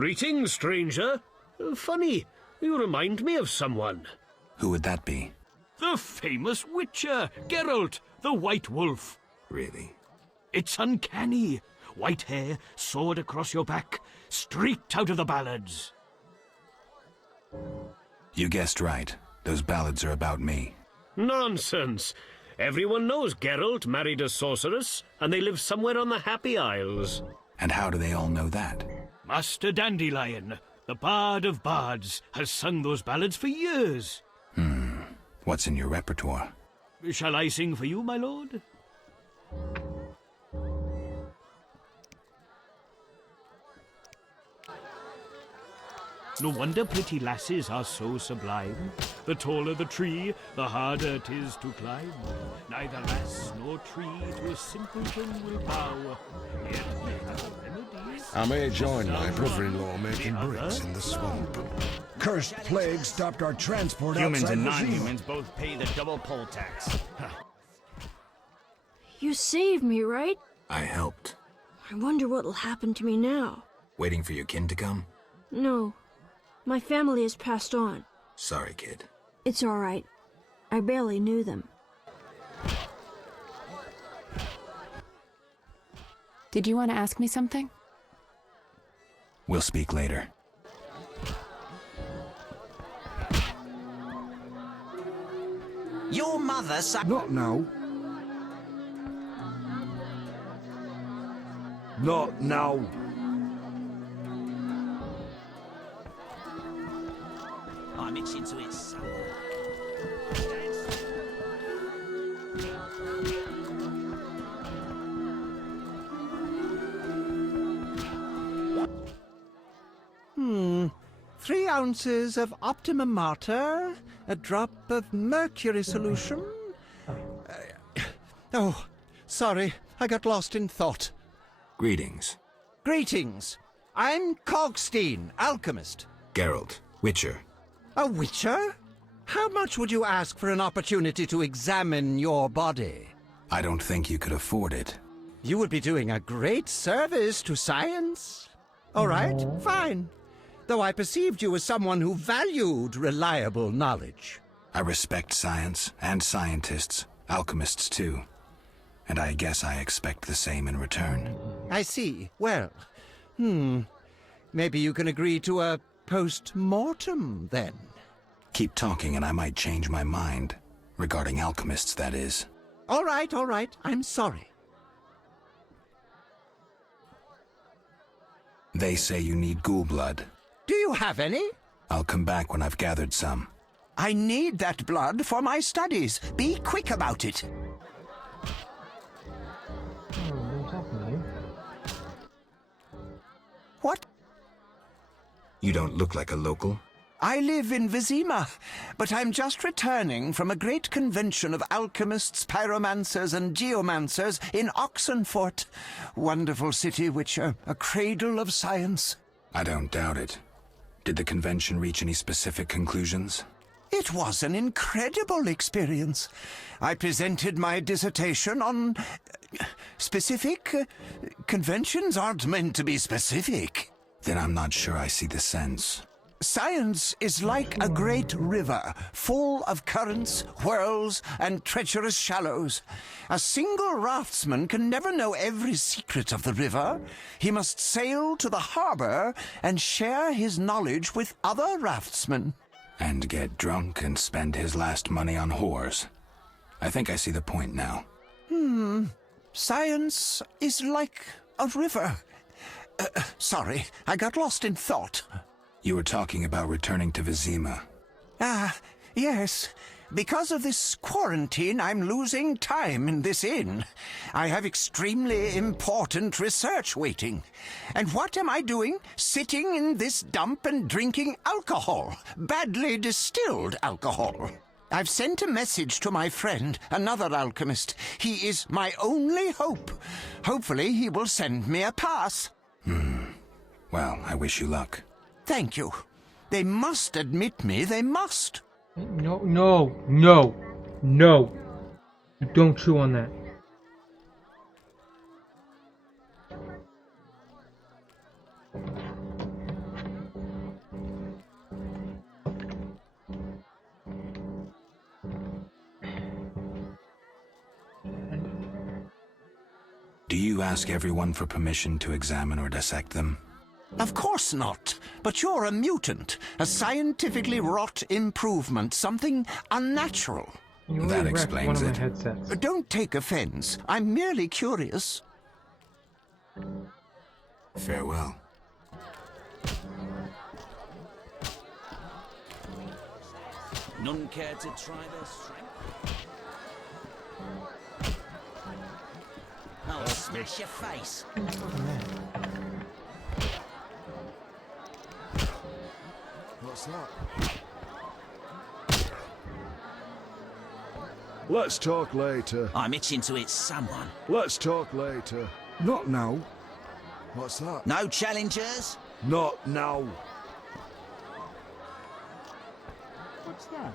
Greetings, stranger. Funny, you remind me of someone. Who would that be? The famous Witcher, Geralt, the White Wolf. Really? It's uncanny. White hair, sword across your back, straight out of the ballads. You guessed right. Those ballads are about me. Nonsense. Everyone knows Geralt married a sorceress, and they live somewhere on the Happy Isles. And how do they all know that? Master Dandelion, the bard of bards, has sung those ballads for years. What's in your repertoire? Shall I sing for you, my lord? No wonder pretty lasses are so sublime. The taller the tree, the harder 'tis to climb. Neither lass nor tree to a simpleton will bow. Yet we have remedies. I may join my brother-in-law making bricks in the swamp. Cursed plague stopped our transport Humans outside and Vizima. non-humans both pay the double poll tax. You saved me, right? I helped. I wonder what'll happen to me now. Waiting for your kin to come? No. My family has passed on. Sorry, kid. It's all right. I barely knew them. Did you want to ask me something? We'll speak later. Your mother Not now. Not now. I'm itching to eat salad. Three ounces of Optimum Mater, a drop of mercury solution. Oh, sorry, I got lost in thought. Greetings. Greetings. I'm Cogstein, alchemist. Geralt, Witcher. A witcher? How much would you ask for an opportunity to examine your body? I don't think you could afford it. You would be doing a great service to science. All right, fine. Though I perceived you as someone who valued reliable knowledge. I respect science and scientists, alchemists too. And I guess I expect the same in return. I see. Well, maybe you can agree to a post-mortem, then. Keep talking and I might change my mind. Regarding alchemists, that is. All right, I'm sorry. They say you need ghoul blood. Do you have any? I'll come back when I've gathered some. I need that blood for my studies. Be quick about it. What? You don't look like a local. I live in Vizima, but I'm just returning from a great convention of alchemists, pyromancers, and geomancers in Oxenfurt. Wonderful city, Witcher, a cradle of science. I don't doubt it. Did the convention reach any specific conclusions? It was an incredible experience. I presented my dissertation on specific. Conventions aren't meant to be specific. Then I'm not sure I see the sense. Science is like a great river, full of currents, whirls, and treacherous shallows. A single raftsman can never know every secret of the river. He must sail to the harbor and share his knowledge with other raftsmen. And get drunk and spend his last money on whores. I think I see the point now. Science is like a river. Sorry, I got lost in thought. You were talking about returning to Vizima. Yes. Because of this quarantine, I'm losing time in this inn. I have extremely important research waiting. And what am I doing? Sitting in this dump and drinking alcohol. Badly distilled alcohol. I've sent a message to my friend, another alchemist. He is my only hope. Hopefully he will send me a pass. Well, I wish you luck. Thank you. They must admit me, they must. No. Don't chew on that. Do you ask everyone for permission to examine or dissect them? Of course not. But you're a mutant, a scientifically wrought improvement, something unnatural. You That already wrecked explains one of my it. headsets. Don't take offense. I'm merely curious. Farewell. None care to try their strength? I'll smash your face. What's that? Let's talk later. I'm itching to hit someone. Let's talk later. Not now. What's that? No challengers? Not now. What's that?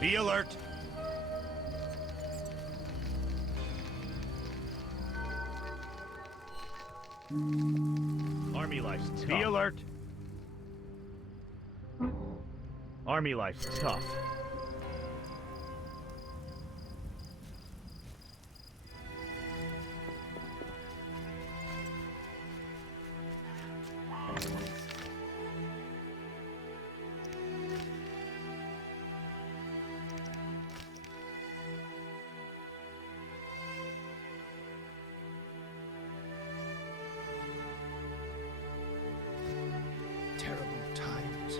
Be alert. Army life's tough. Be alert. Army life's tough. Terrible times.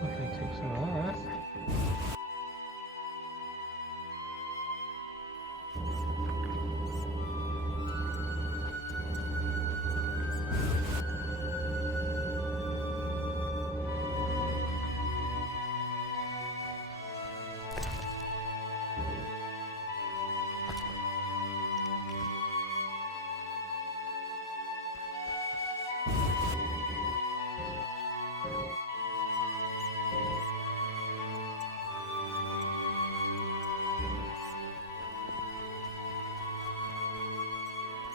Okay, take some of that.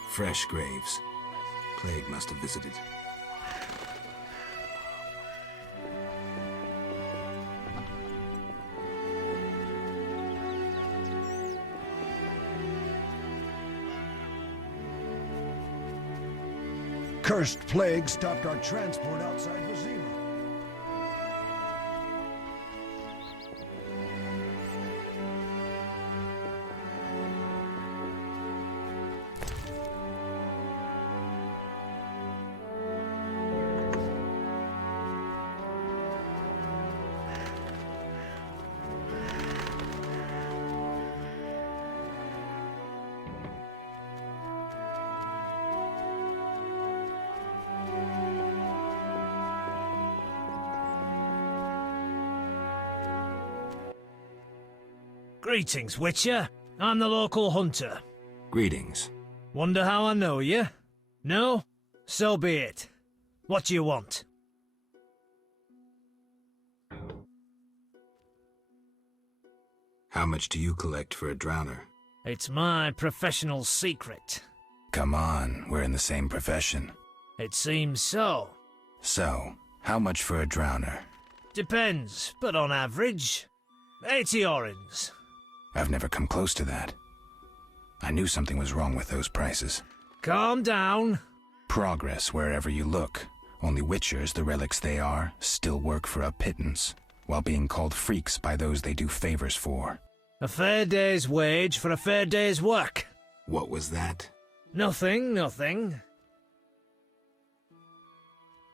Fresh graves. Plague must have visited. Cursed plague stopped our transport outside Vizima. Greetings, Witcher. I'm the local hunter. Greetings. Wonder how I know you? No? So be it. What do you want? How much do you collect for a drowner? It's my professional secret. Come on, we're in the same profession. It seems so. So, how much for a drowner? Depends, but on average, 80 orens. I've never come close to that. I knew something was wrong with those prices. Calm down. Progress wherever you look. Only Witchers, the relics they are, still work for a pittance, while being called freaks by those they do favors for. A fair day's wage for a fair day's work. What was that? Nothing, nothing.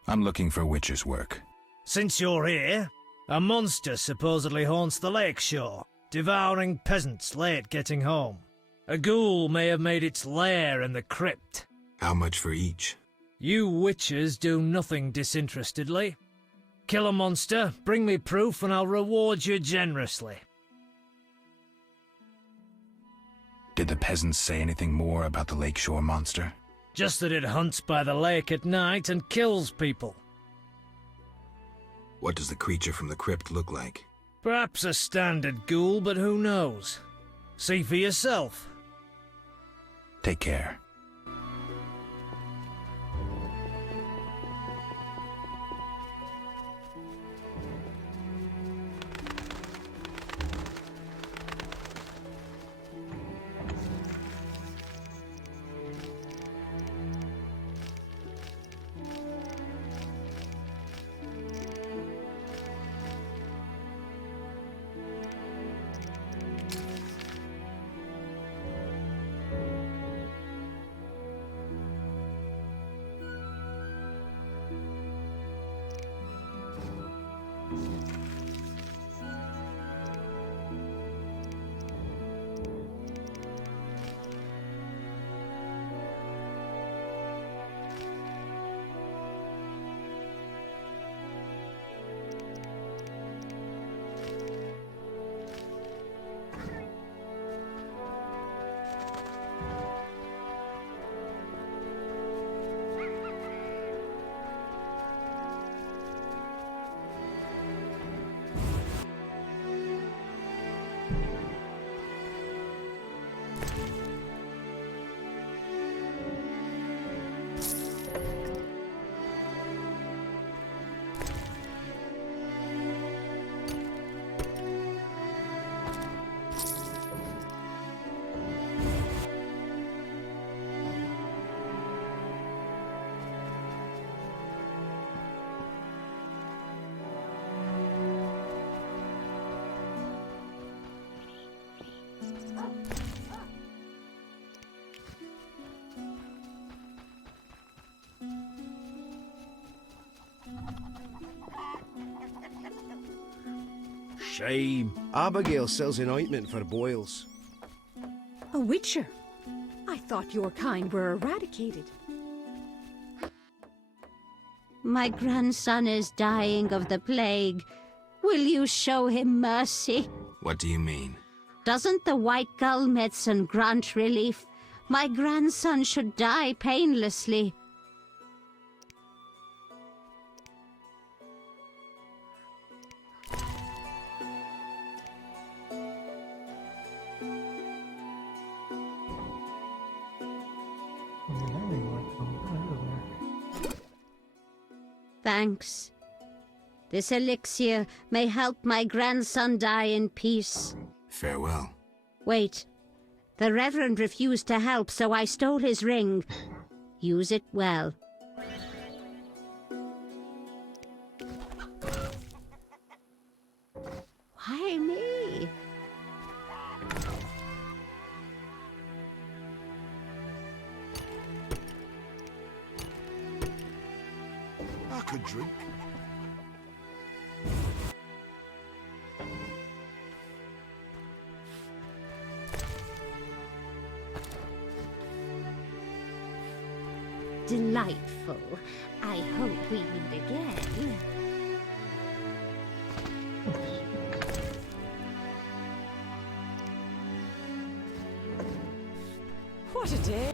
I'm looking for Witcher's work. Since you're here, A monster supposedly haunts the lakeshore, devouring peasants late getting home. A ghoul may have made its lair in the crypt. How much for each? You witchers do nothing disinterestedly. Kill a monster, bring me proof, and I'll reward you generously. Did the peasants say anything more about the lakeshore monster? Just that it hunts by the lake at night and kills people. What does the creature from the crypt look like? Perhaps a standard ghoul, but who knows? See for yourself. Take care. Shame. Abigail sells an ointment for boils. A witcher? I thought your kind were eradicated. My grandson is dying of the plague. Will you show him mercy? What do you mean? Doesn't the white gull medicine grant relief? My grandson should die painlessly. Thanks. This elixir may help my grandson die in peace. Farewell. Wait. The Reverend refused to help, so I stole his ring. Use it well. Why me? I could drink. Delightful. I hope we meet again. What a day!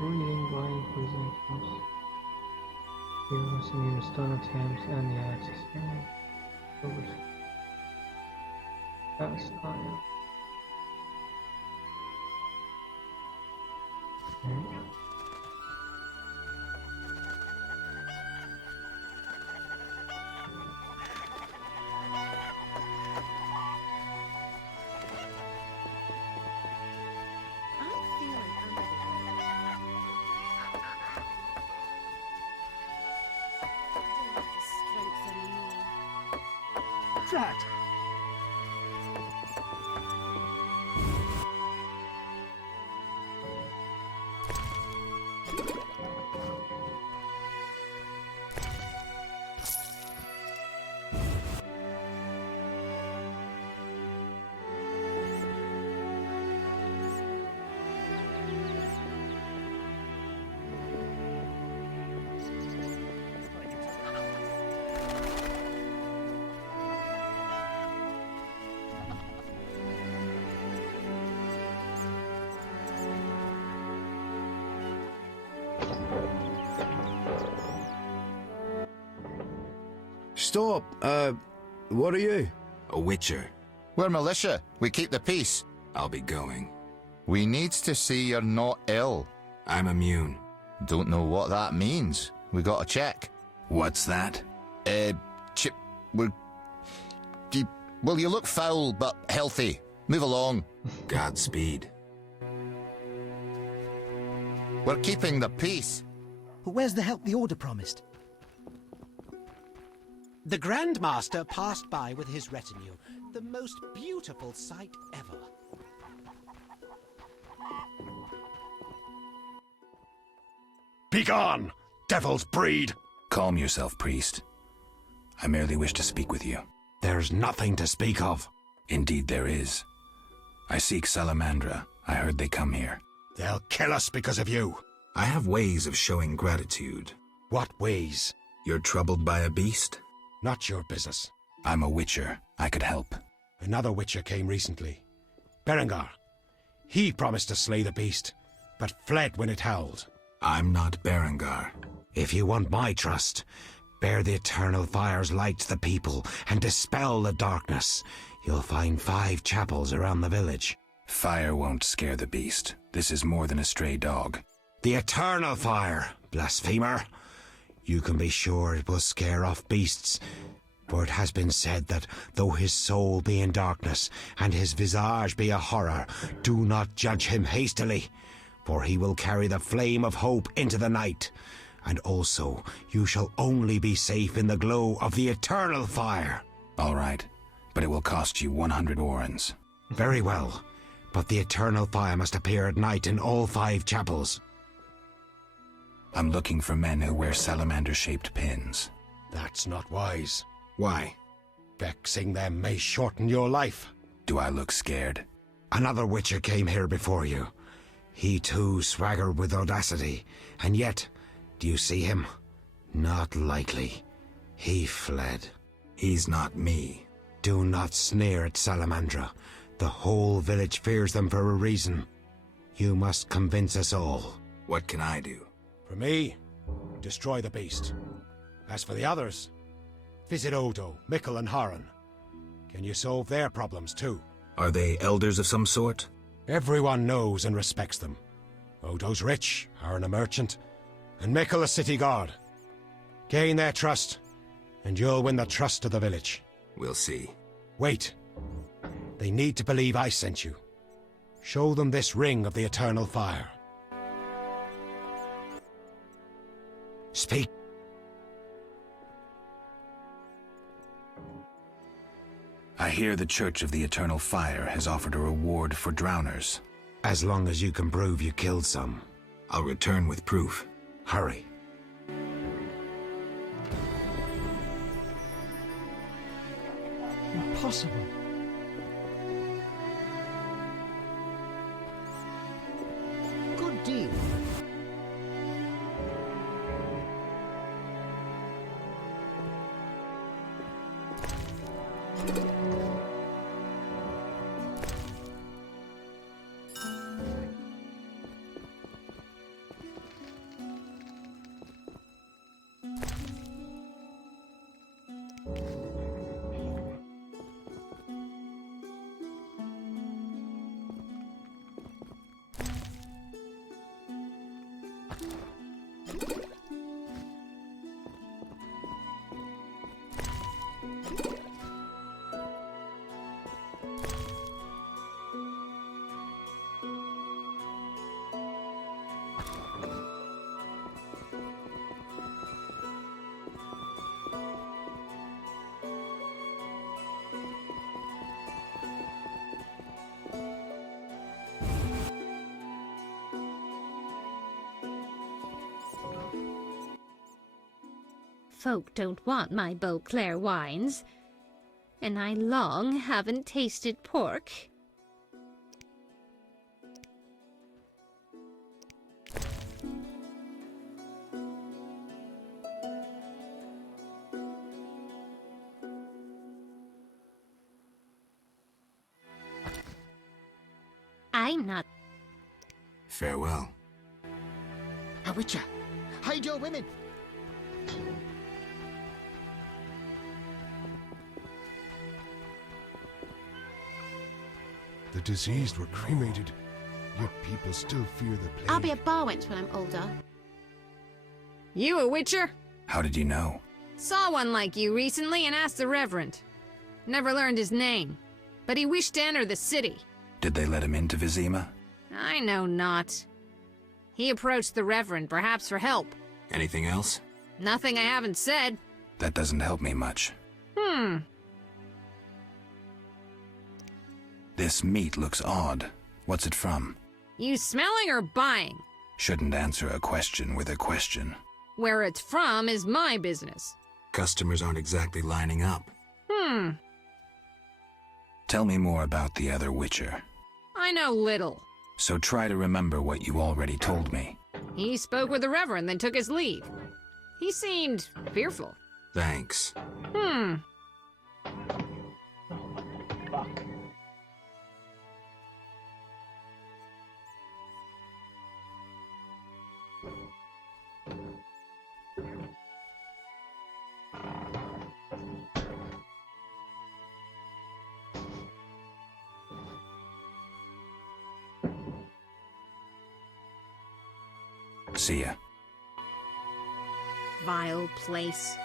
Breathing, blind, poison, close. Fearless, immune, stun attempts, and the axis. Over. That's not it. That. Stop. What are you? A Witcher. We're militia. We keep the peace. I'll be going. We needs to see you're not ill. I'm immune. Don't know what that means. We gotta check. What's that? Chip, well, you look foul, but healthy. Move along. Godspeed. We're keeping the peace. Where's the help the Order promised? The Grandmaster passed by with his retinue. The most beautiful sight ever. Begone, devil's breed! Calm yourself, priest. I merely wish to speak with you. There's nothing to speak of. Indeed there is. I seek Salamandra. I heard they come here. They'll kill us because of you. I have ways of showing gratitude. What ways? You're troubled by a beast? Not your business. I'm a Witcher. I could help. Another Witcher came recently. Berengar. He promised to slay the beast, but fled when it howled. I'm not Berengar. If you want my trust, bear the eternal fire's light to the people and dispel the darkness. You'll find 5 chapels around the village. Fire won't scare the beast. This is more than a stray dog. The eternal fire, blasphemer. You can be sure it will scare off beasts, for it has been said that though his soul be in darkness and his visage be a horror, do not judge him hastily, for he will carry the flame of hope into the night. And also, you shall only be safe in the glow of the eternal fire. All right, but it will cost you 100 orens. Very well, but the eternal fire must appear at night in all 5 chapels. I'm looking for men who wear salamander-shaped pins. That's not wise. Why? Vexing them may shorten your life. Do I look scared? Another Witcher came here before you. He too swaggered with audacity, and yet, do you see him? Not likely. He fled. He's not me. Do not sneer at Salamandra. The whole village fears them for a reason. You must convince us all. What can I do? For me, destroy the beast. As for the others, visit Odo, Mikkel and Haran. Can you solve their problems too? Are they elders of some sort? Everyone knows and respects them. Odo's rich, Haran a merchant, and Mikkel a city guard. Gain their trust, and you'll win the trust of the village. We'll see. Wait. They need to believe I sent you. Show them this ring of the eternal fire. Speak. I hear the Church of the Eternal Fire has offered a reward for drowners. As long as you can prove you killed some. I'll return with proof. Hurry. Impossible. Good deal. Folk don't want my Beauclair wines, and I long haven't tasted pork. I'm not. Farewell. A Witcher. Hide your women! The deceased were cremated, yet people still fear the plague. I'll be a bar wench when I'm older. You a witcher? How did you know? Saw one like you recently and asked the Reverend. Never learned his name, but he wished to enter the city. Did they let him into Vizima? I know not. He approached the Reverend, perhaps for help. Anything else? Nothing I haven't said. That doesn't help me much. This meat looks odd. What's it from? You smelling or buying? Shouldn't answer a question with a question. Where it's from is my business. Customers aren't exactly lining up. Tell me more about the other Witcher. I know little. So try to remember what you already told me. He spoke with the Reverend, then took his leave. He seemed fearful. Thanks. See ya. Vile place.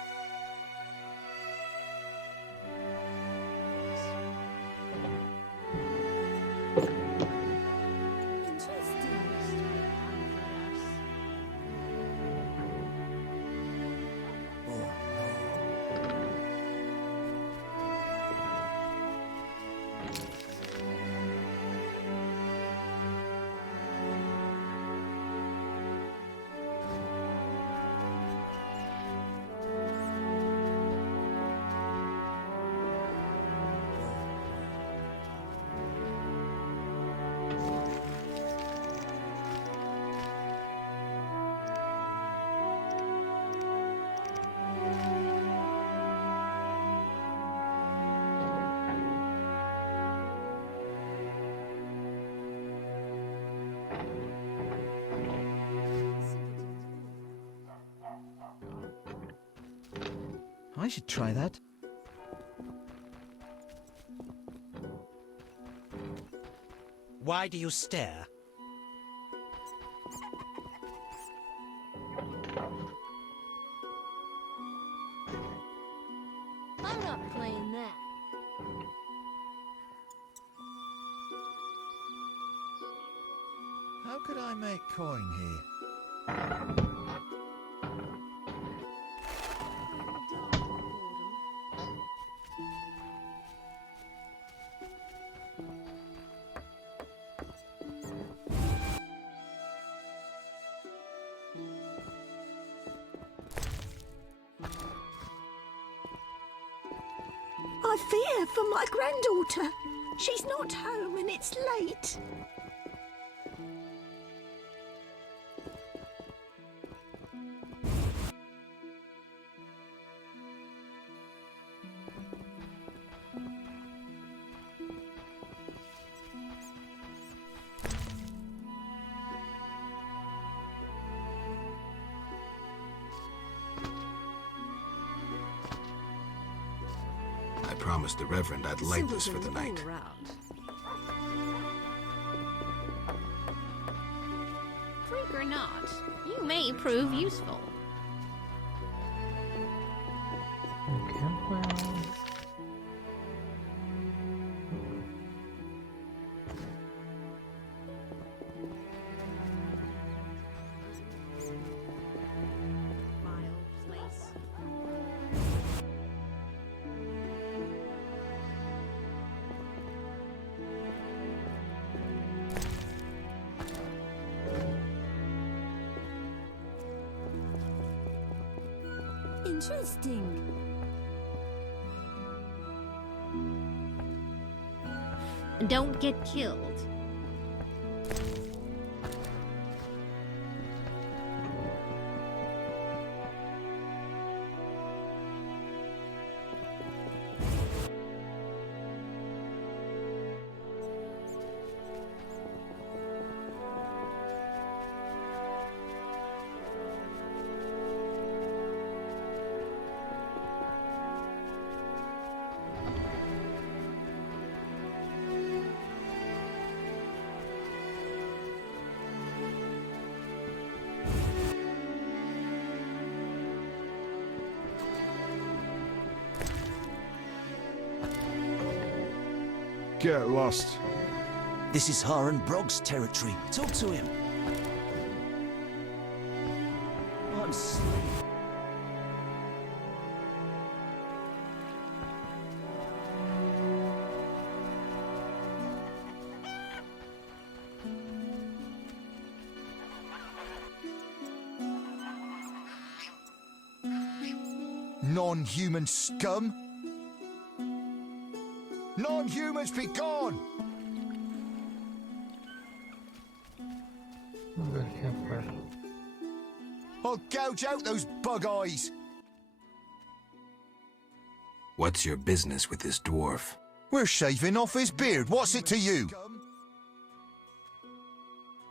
I should try that. Why do you stare? I'm not playing that. How could I make coin here? I fear for my granddaughter. She's not home and it's late. I promised the Reverend I'd light this for the night. Freak or not, you may prove useful. Interesting. Don't get killed. get lost. This is Haran Brog's territory. Talk to him. I'm sleeping. Non-human scum? Non-humans be gone! Good campfire. I'll gouge out those bug eyes! What's your business with this dwarf? We're shaving off his beard. What's it to you?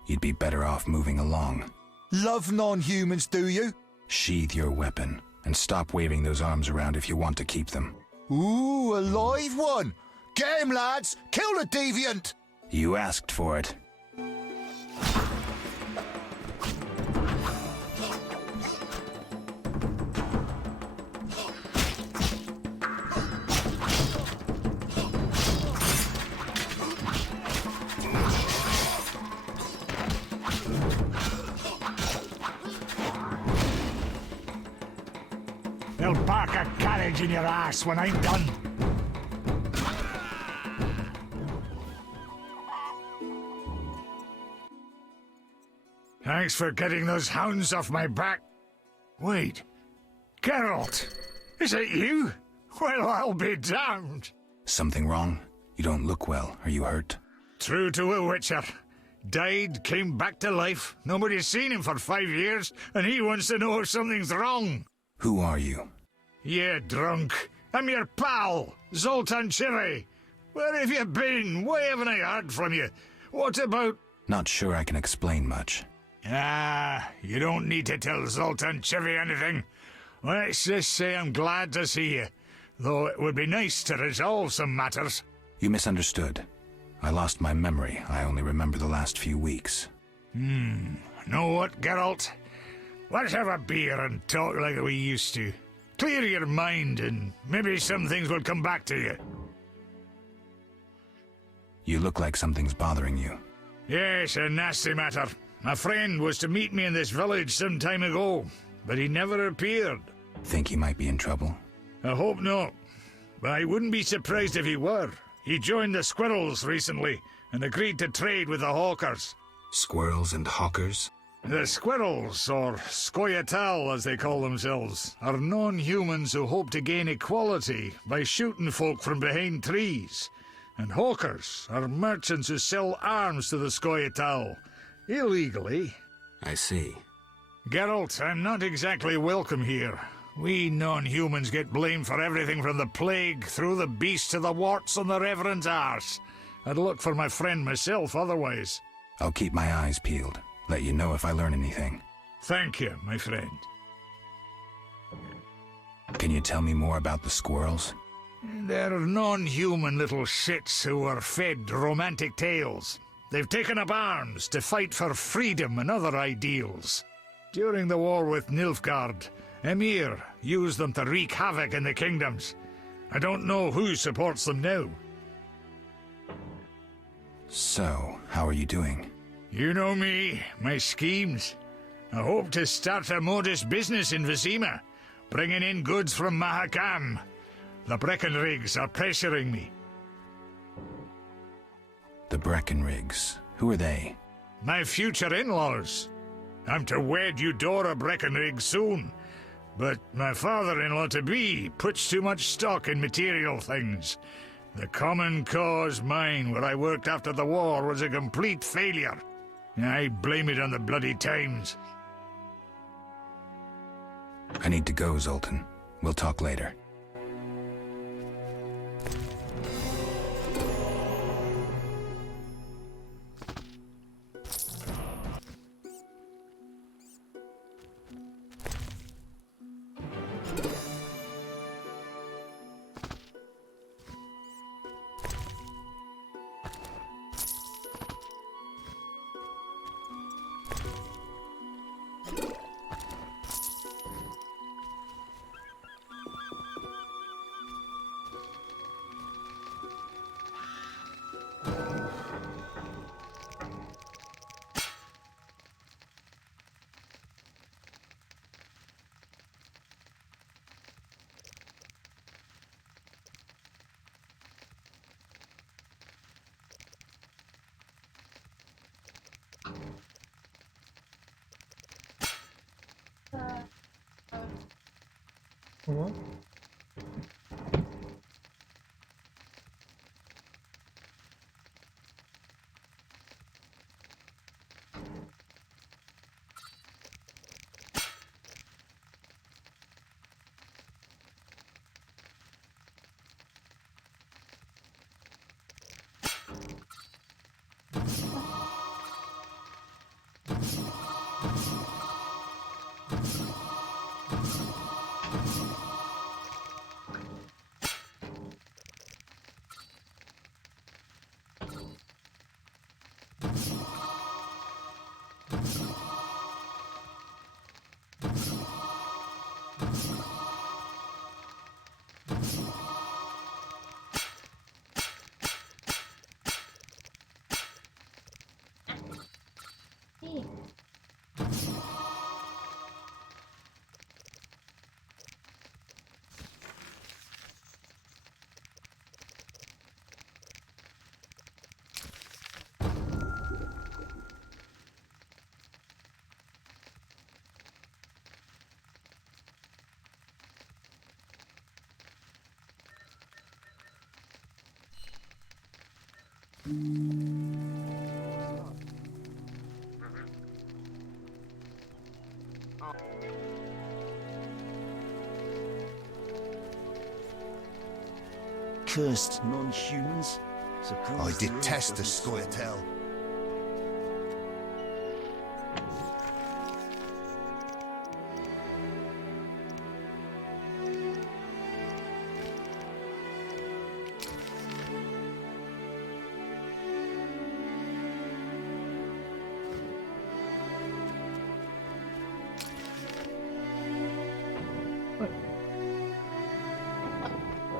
You'd be better off moving along. Love non-humans, do you? Sheathe your weapon, and stop waving those arms around if you want to keep them. Ooh, a live one! Get him, lads! Kill the deviant! You asked for it. They'll park a carriage in your ass when I'm done. Thanks for getting those hounds off my back. Wait, Geralt, is it you? Well, I'll be damned. Something wrong? You don't look well. Are you hurt? True to a Witcher. Died, came back to life. Nobody's seen him for 5 years, and he wants to know if something's wrong. Who are you? Yeah, drunk. I'm your pal, Zoltan Chivy. Where have you been? Why haven't I heard from you? What about... Not sure I can explain much. Ah, you don't need to tell Zoltan Chivy anything. Let's just say I'm glad to see you, though it would be nice to resolve some matters. You misunderstood. I lost my memory. I only remember the last few weeks. Know what, Geralt? Let's have a beer and talk like we used to. Clear your mind, and maybe some things will come back to you. You look like something's bothering you. Yes, a nasty matter. My friend was to meet me in this village some time ago, but he never appeared. Think he might be in trouble? I hope not, but I wouldn't be surprised if he were. He joined the Squirrels recently and agreed to trade with the Hawkers. Squirrels and hawkers? The Squirrels, or Scoia'tael as they call themselves, are non-humans who hope to gain equality by shooting folk from behind trees. And Hawkers are merchants who sell arms to the Scoia'tael, illegally. I see. Geralt, I'm not exactly welcome here. We non-humans get blamed for everything from the plague through the beast to the warts on the Reverend's arse. I'd look for my friend myself otherwise. I'll keep my eyes peeled. Let you know if I learn anything. Thank you, my friend. Can you tell me more about the squirrels? They're non-human little shits who are fed romantic tales. They've taken up arms to fight for freedom and other ideals. During the war with Nilfgaard, Emir used them to wreak havoc in the kingdoms. I don't know who supports them now. So, how are you doing? You know me, my schemes. I hope to start a modest business in Vizima, bringing in goods from Mahakam. The Breckenrigs are pressuring me. The Breckenrigs? Who are they? My future in-laws. I'm to wed Eudora Breckenrig soon, but my father-in-law-to-be puts too much stock in material things. The Common Cause mine, where I worked after the war, was a complete failure. I blame it on the bloody times. I need to go, Zoltan. We'll talk later. What? Cursed non-humans. I detest the Scoia'tael.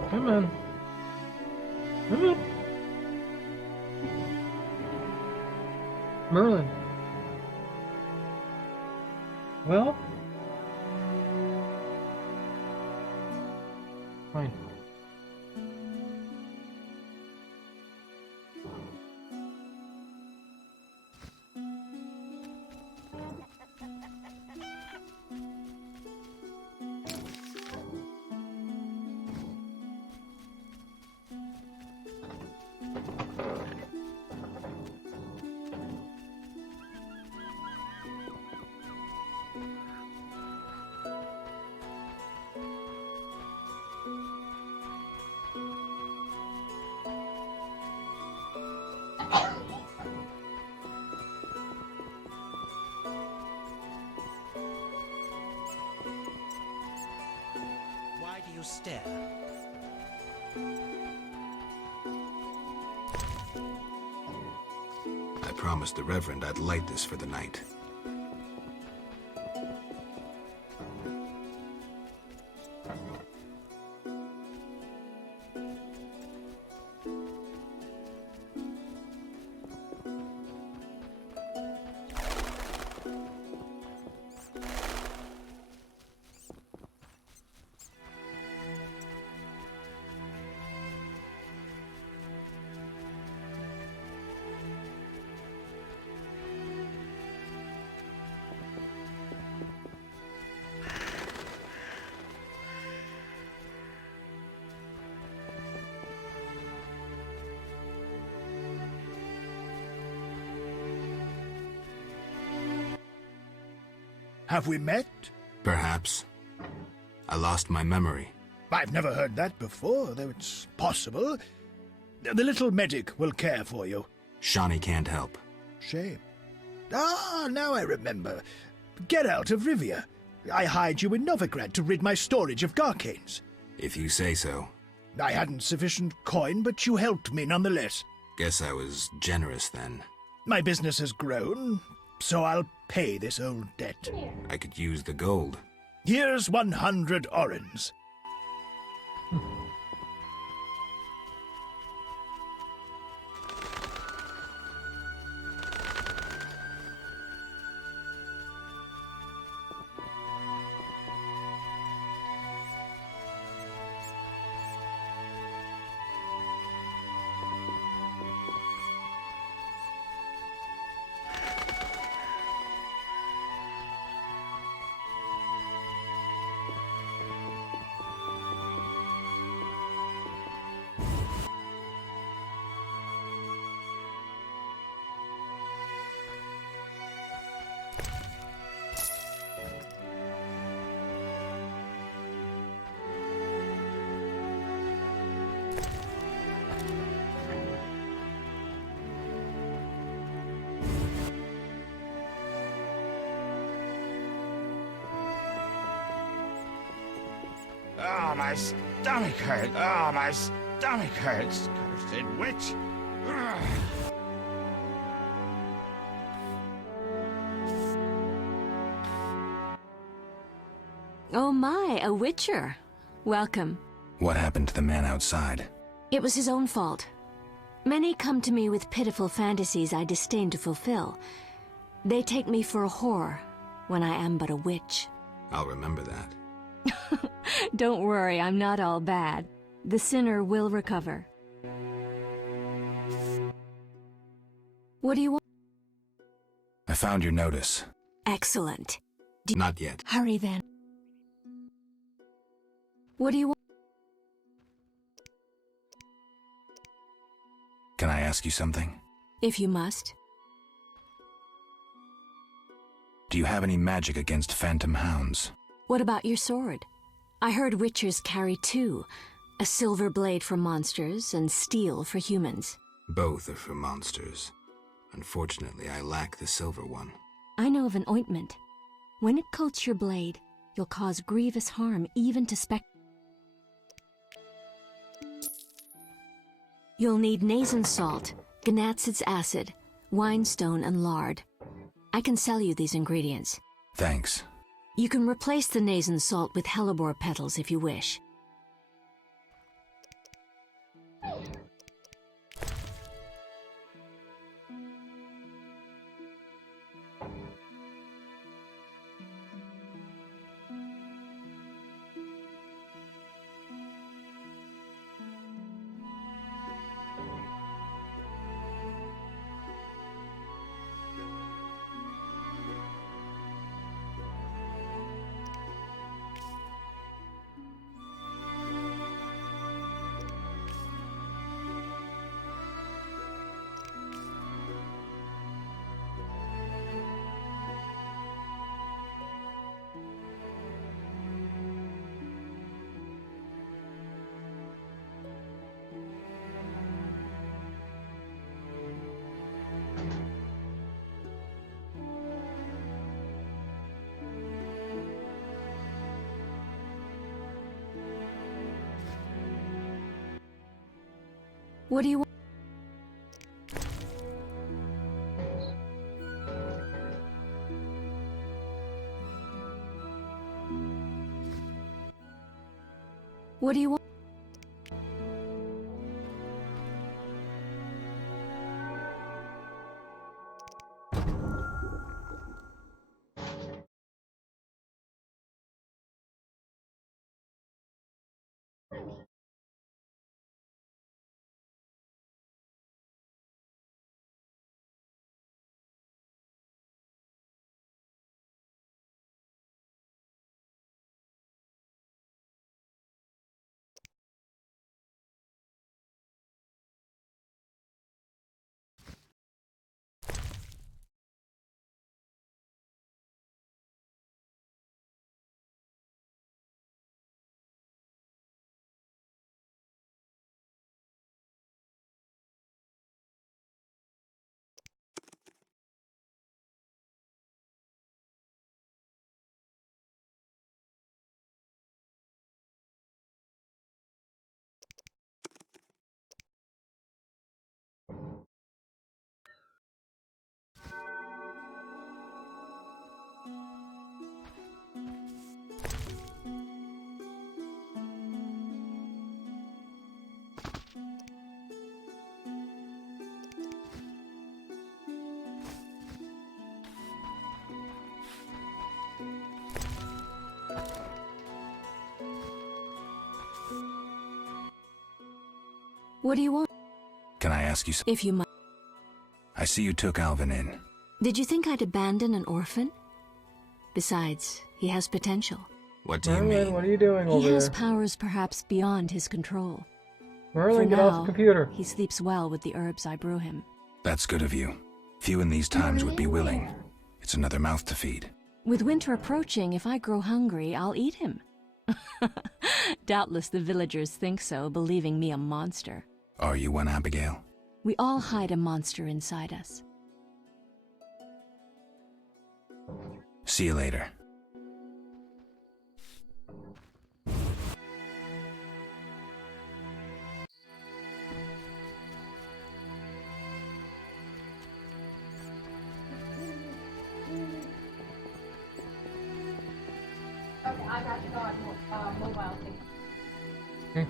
Come on. Come on. Merlin. Well? Fine. Why do you stare? I promised the Reverend I'd light this for the night. Have we met? Perhaps. I lost my memory. I've never heard that before, though it's possible. The little medic will care for you. Shawnee can't help. Shame. Ah, now I remember. Geralt of Rivia. I hired you in Novigrad to rid my storage of Garcanes. If you say so. I hadn't sufficient coin, but you helped me nonetheless. Guess I was generous then. My business has grown, so I'll pay this old debt. I could use the gold. Here's 100 orens. Oh, my stomach hurts. Oh, my stomach hurts. Cursed witch. Ugh. Oh my, a Witcher. Welcome. What happened to the man outside? It was his own fault. Many come to me with pitiful fantasies I disdain to fulfill. They take me for a whore, when I am but a witch. I'll remember that. Don't worry, I'm not all bad. The sinner will recover. What do you want? I found your notice. Excellent. Not yet. Hurry then. What do you want? Can I ask you something? If you must. Do you have any magic against phantom hounds? What about your sword? I heard Witchers carry two. A silver blade for monsters and steel for humans. Both are for monsters. Unfortunately, I lack the silver one. I know of an ointment. When it coats your blade, you'll cause grievous harm even to You'll need Nazen salt, Gnatzid's acid, winestone, and lard. I can sell you these ingredients. Thanks. You can replace the Nazen salt with hellebore petals if you wish. What do you want? What do you want? What do you want? Can I ask you something? If you might. I see you took Alvin in. Did you think I'd abandon an orphan? Besides, he has potential. What do you Merlin, mean? what are you doing over He has there? powers perhaps beyond his control. Merlin, For get now, off the computer. He sleeps well with the herbs I brew him. That's good of you. Few in these times would be willing. It's another mouth to feed. With winter approaching, if I grow hungry, I'll eat him. Doubtless the villagers think so, believing me a monster. Are you one, Abigail? We all hide a monster inside us. See you later. I got to go on mobile thing. Okay.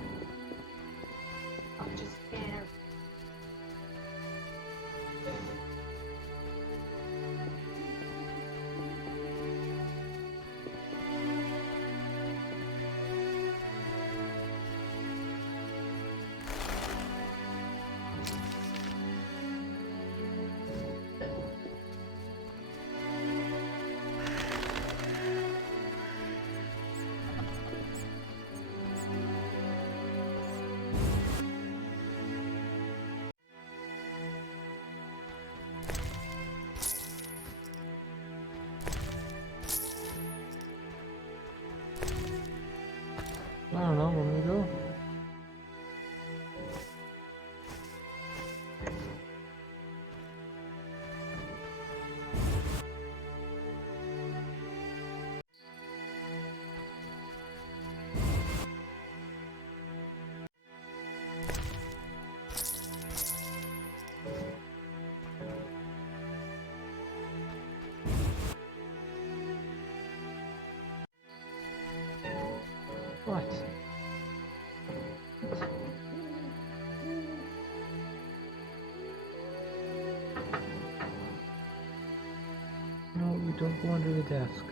I'll just scan her. I don't know, want me to go? What? No, you don't go under the desk.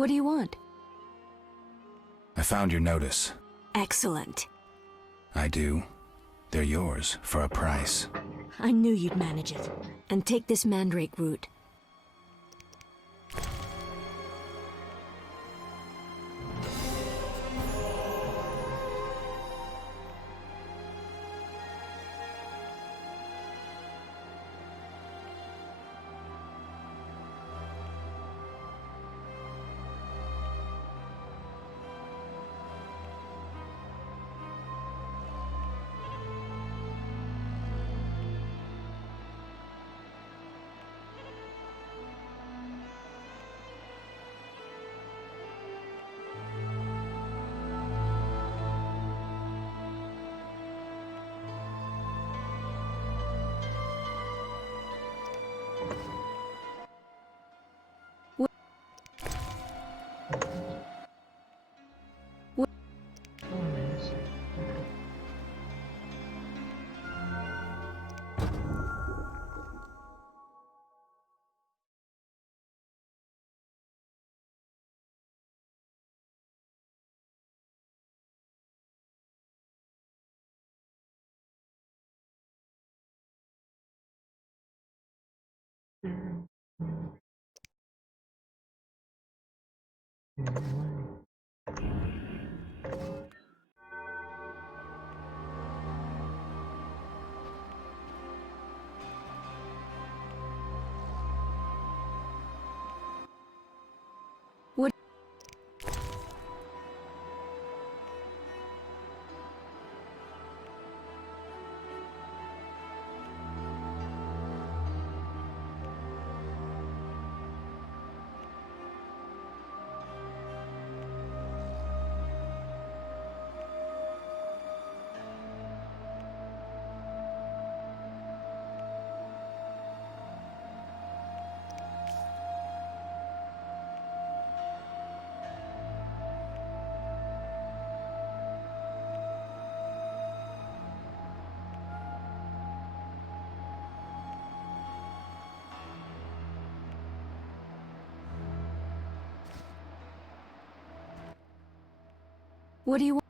What do you want? I found your notice. Excellent. I do. They're yours, for a price. I knew you'd manage it. And take this mandrake root. What? What do you want?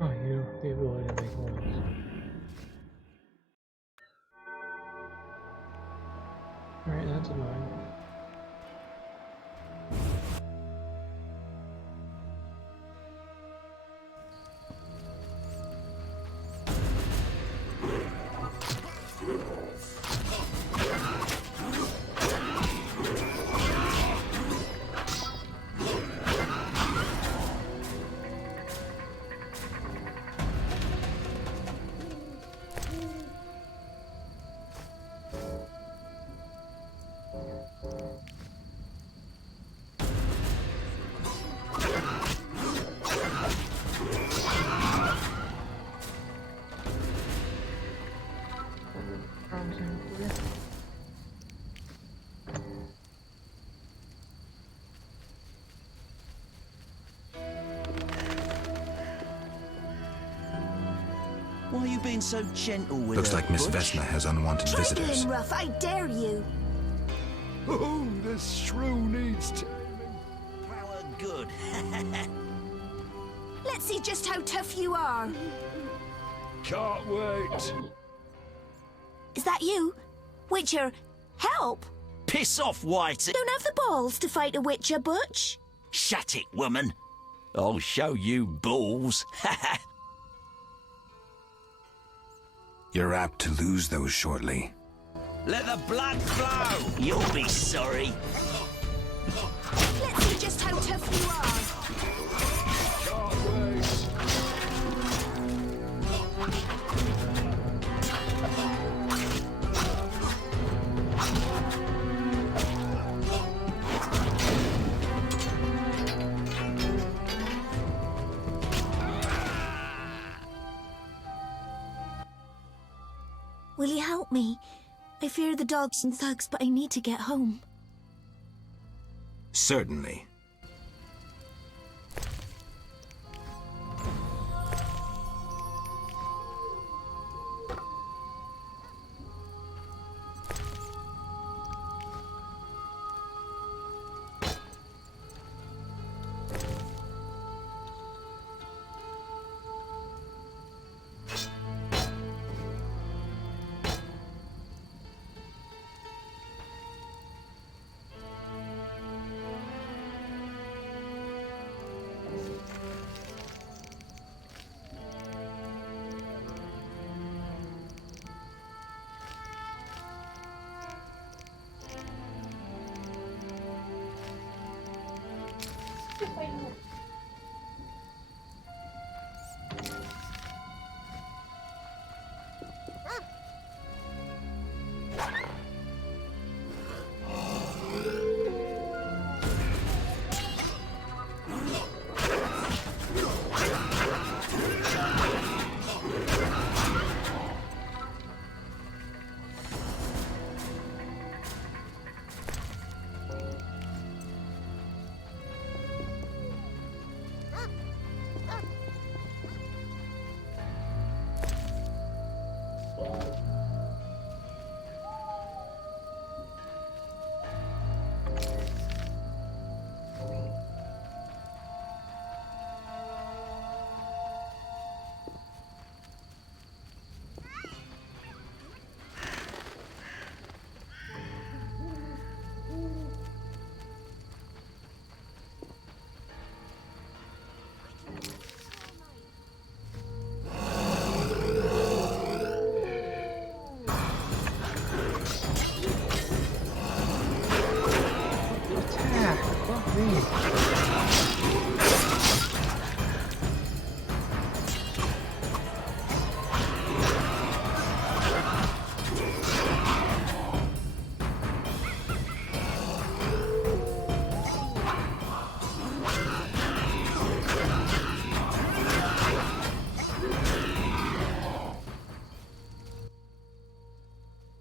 Oh, you have the ability to make noise. Alright, that's annoying. Why are you being so gentle with Looks her, like Miss Butch? Vesna has unwanted Try visitors. being rough, I dare you. Oh, this shrew needs to... Power good. Let's see just how tough you are. Can't wait. Is that you? Witcher, help! Piss off, Whitey! Don't have the balls to fight a Witcher, Butch. Shut it, woman. I'll show you balls. You're apt to lose those shortly. Let the blood flow. You'll be sorry. Let's see just how tough you are. Can't wait. Will you help me? I fear the dogs and thugs, but I need to get home. Certainly.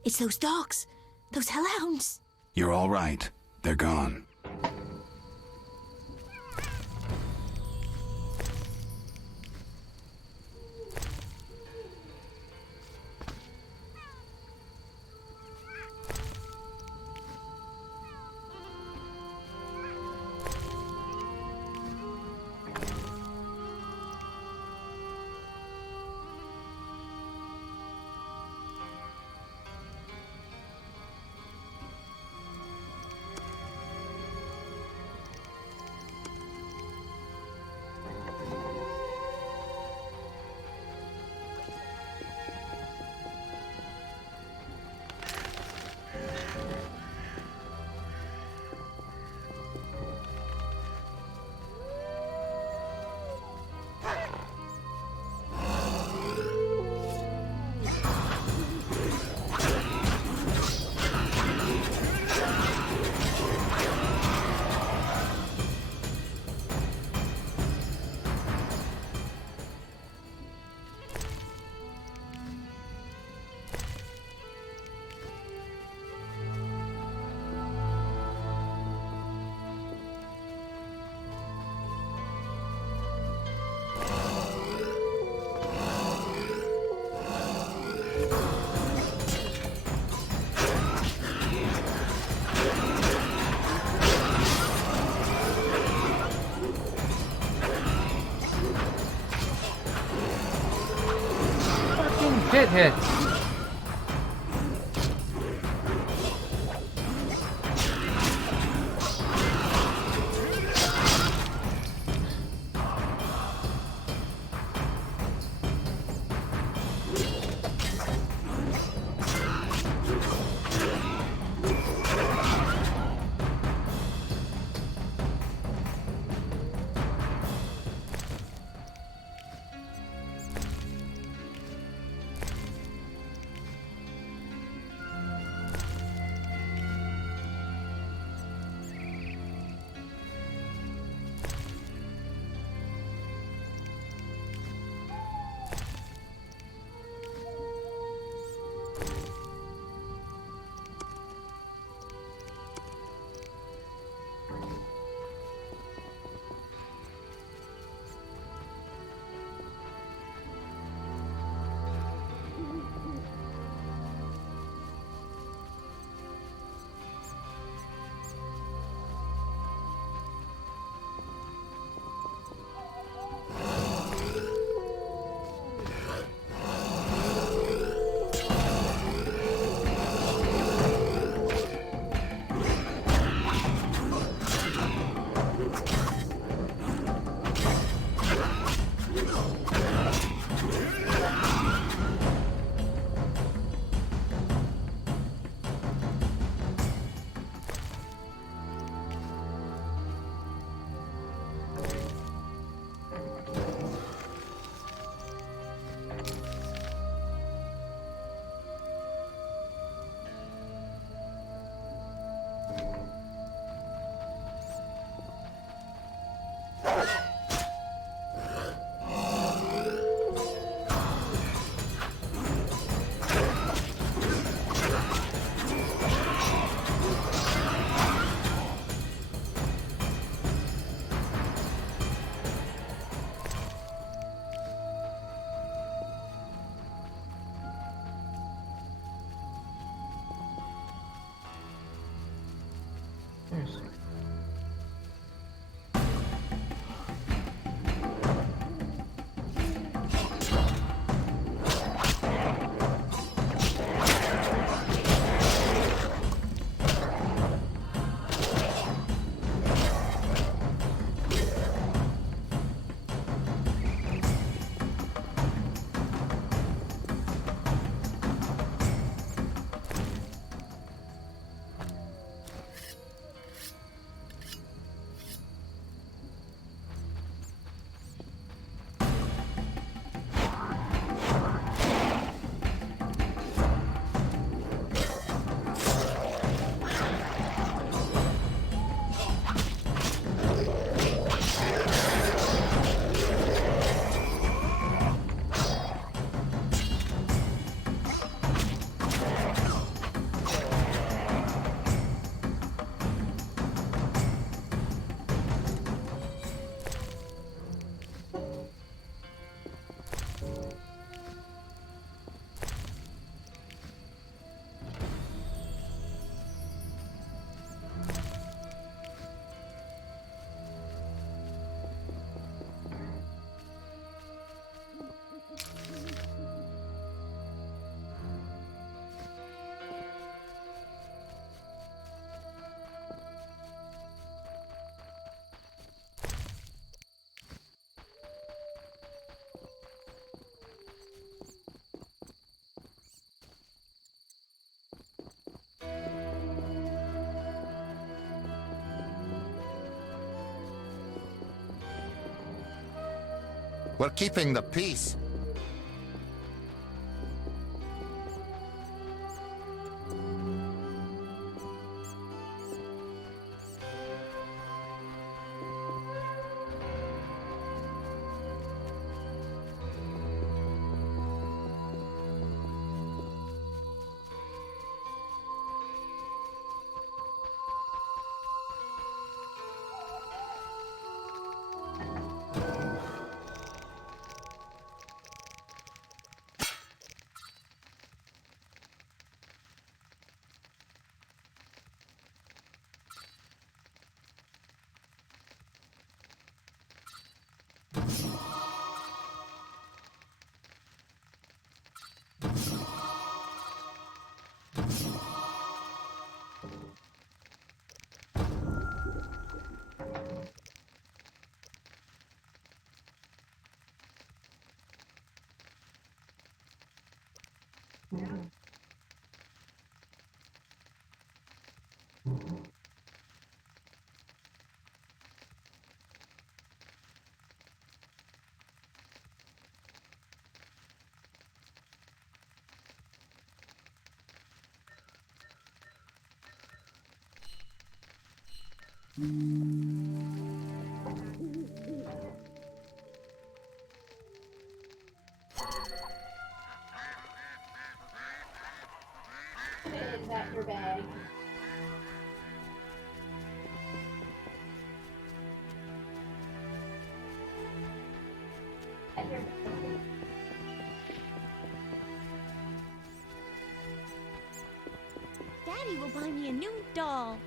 It's those dogs. Those hellhounds. You're all right. They're gone. Hit. We're keeping the peace. Is that your bag? At your bag. Daddy will buy me a new doll.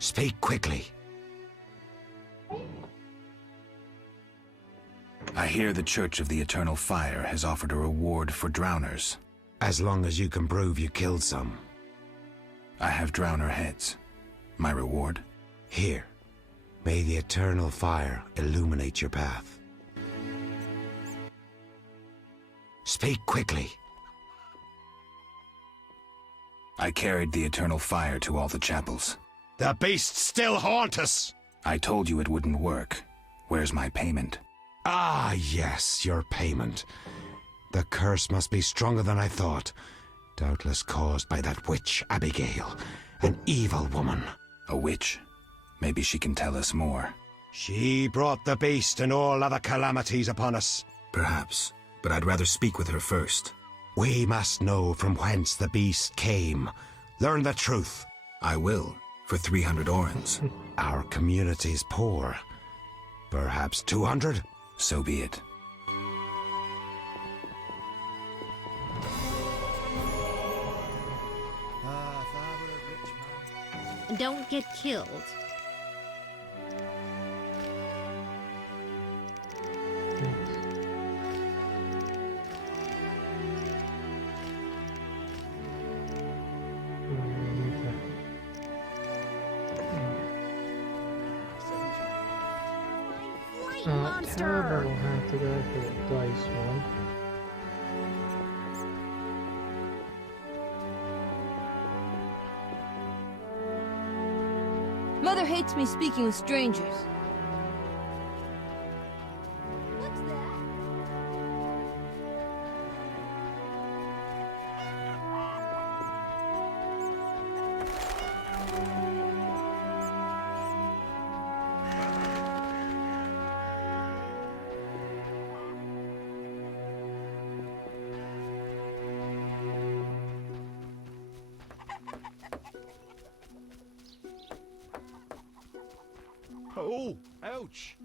Speak quickly. I hear the Church of the Eternal Fire has offered a reward for drowners. As long as you can prove you killed some. I have drowner heads. My reward? Here. May the Eternal Fire illuminate your path. Speak quickly. I carried the Eternal Fire to all the chapels. The beasts still haunt us! I told you it wouldn't work. Where's my payment? Ah, yes, your payment. The curse must be stronger than I thought. Doubtless caused by that witch, Abigail. An evil woman. A witch? Maybe she can tell us more. She brought the beast and all other calamities upon us. Perhaps, but I'd rather speak with her first. We must know from whence the beast came. Learn the truth. I will, for 300 orens. Our community's poor. Perhaps 200? So be it. Don't get killed. Terrible will have to go for the dice one. Mother hates me speaking with strangers. What's that? Oh, ouch!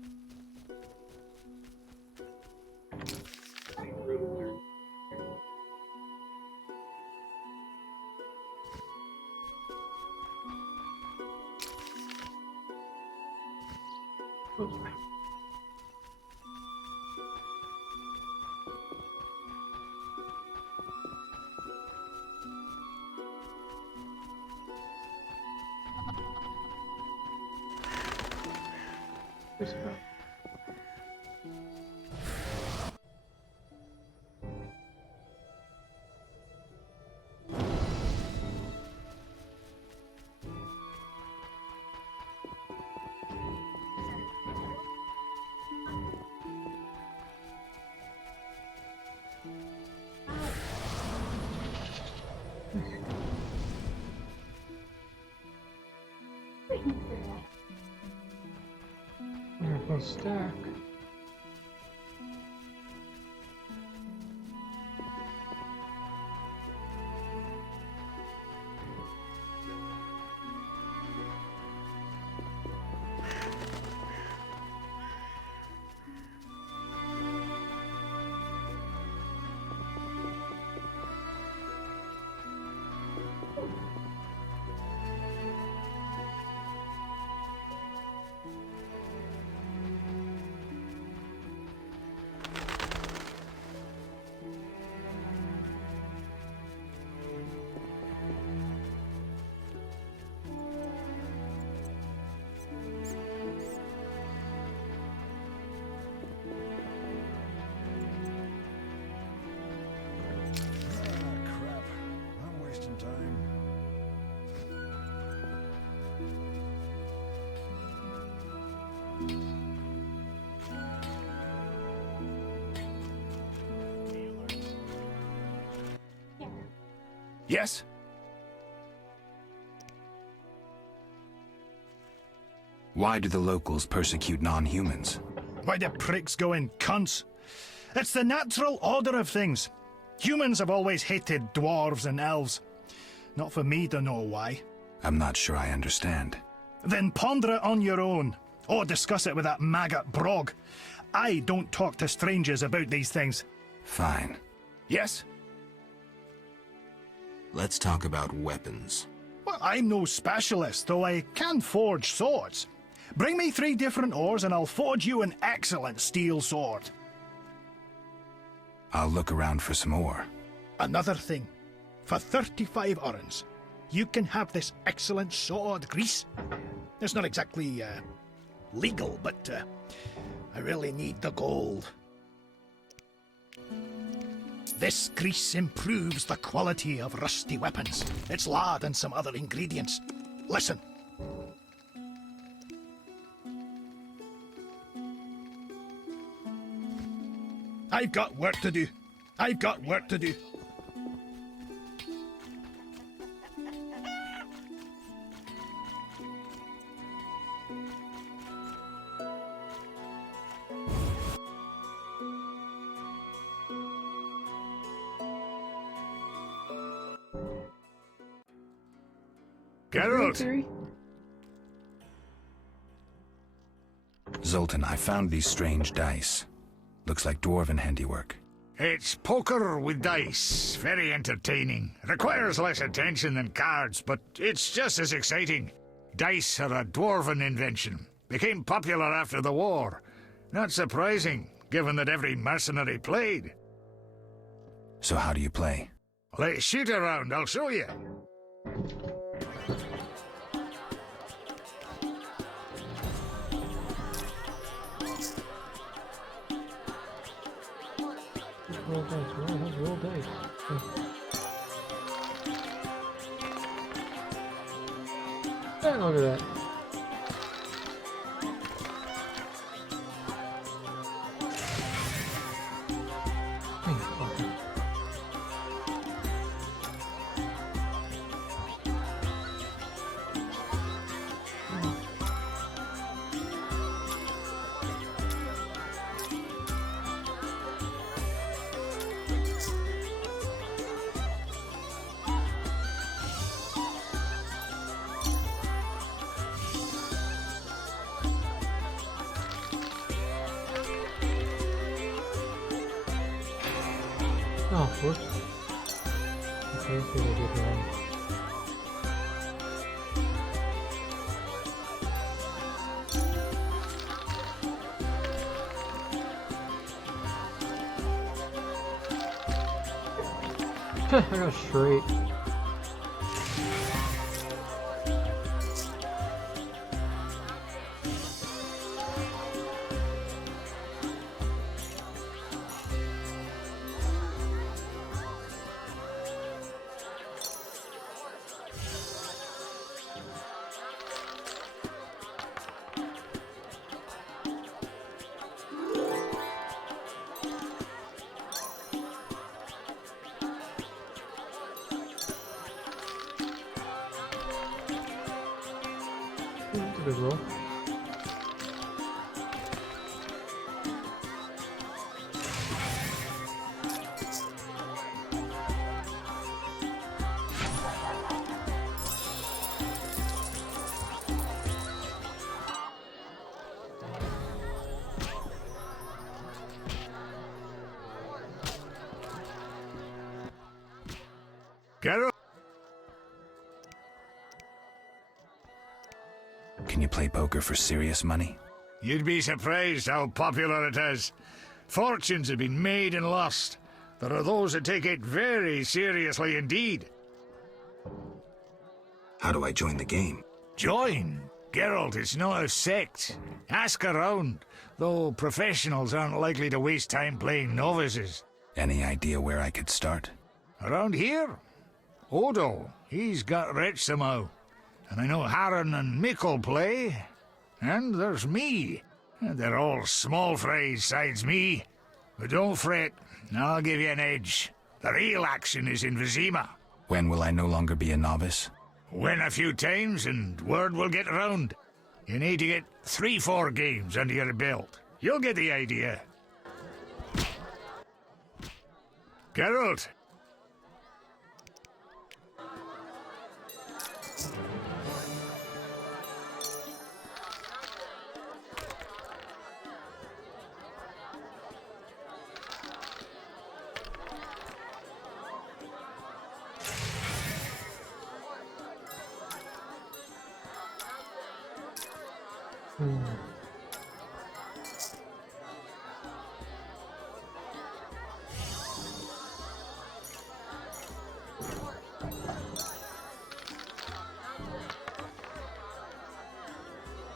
Miracle stack. Yes? Why do the locals persecute non-humans? Why the pricks go in cunts? It's the natural order of things. Humans have always hated dwarves and elves. Not for me to know why. I'm not sure I understand. Then ponder it on your own. Or discuss it with that maggot Brog. I don't talk to strangers about these things. Fine. Yes? Let's talk about weapons. Well, I'm no specialist, though I can forge swords. Bring me 3 different ores and I'll forge you an excellent steel sword. I'll look around for some ore. Another thing. For 35 orens, you can have this excellent sword, Grease. It's not exactly, legal, but, I really need the gold. This grease improves the quality of rusty weapons. It's lard and some other ingredients. Listen. I've got work to do. I've got work to do. Geralt! Zoltan, I found these strange dice. Looks like dwarven handiwork. It's poker with dice. Very entertaining. Requires less attention than cards, but it's just as exciting. Dice are a dwarven invention. Became popular after the war. Not surprising, given that every mercenary played. So how do you play? Let's shoot around, I'll show you. Roll dice, roll dice. Yeah, look at that. Oh, whoops. Okay, see what I did wrong. I got straight. That's a good roll. Geralt! Can you play poker for serious money? You'd be surprised how popular it is. Fortunes have been made and lost. There are those that take it very seriously indeed. How do I join the game? Join? Geralt, it's not a sect. Ask around, though professionals aren't likely to waste time playing novices. Any idea where I could start? Around here? Odo, he's got rich somehow. And I know Harren and Mickle play. And there's me. They're all small fries sides me. But don't fret, I'll give you an edge. The real action is in Vizima. When will I no longer be a novice? Win a few times and word will get around. You need to get 3-4 games under your belt. You'll get the idea. Geralt!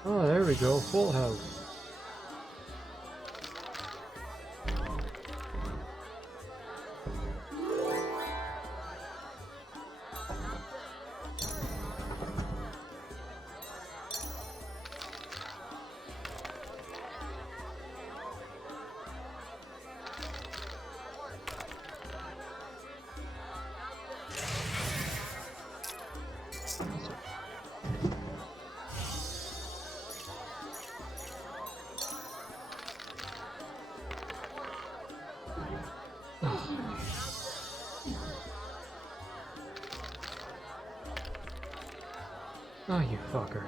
Oh, there we go, full house. Oh, you fucker.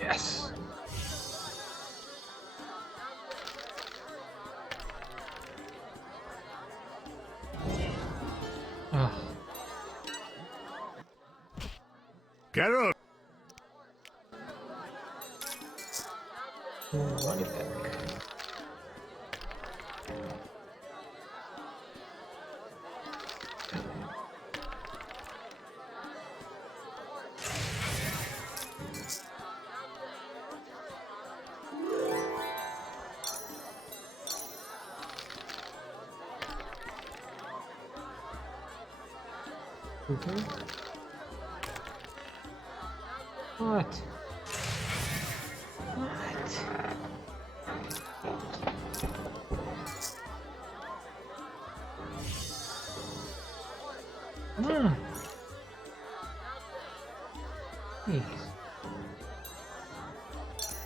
Yes. Oh. Geralt! Run it back. What? Come on. Please.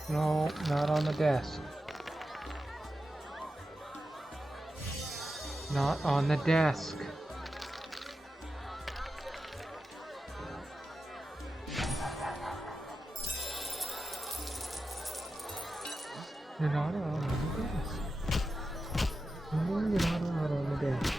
No, not on the desk. Not on the desk. You're not allowed on the desk. No, you're not allowed on the desk.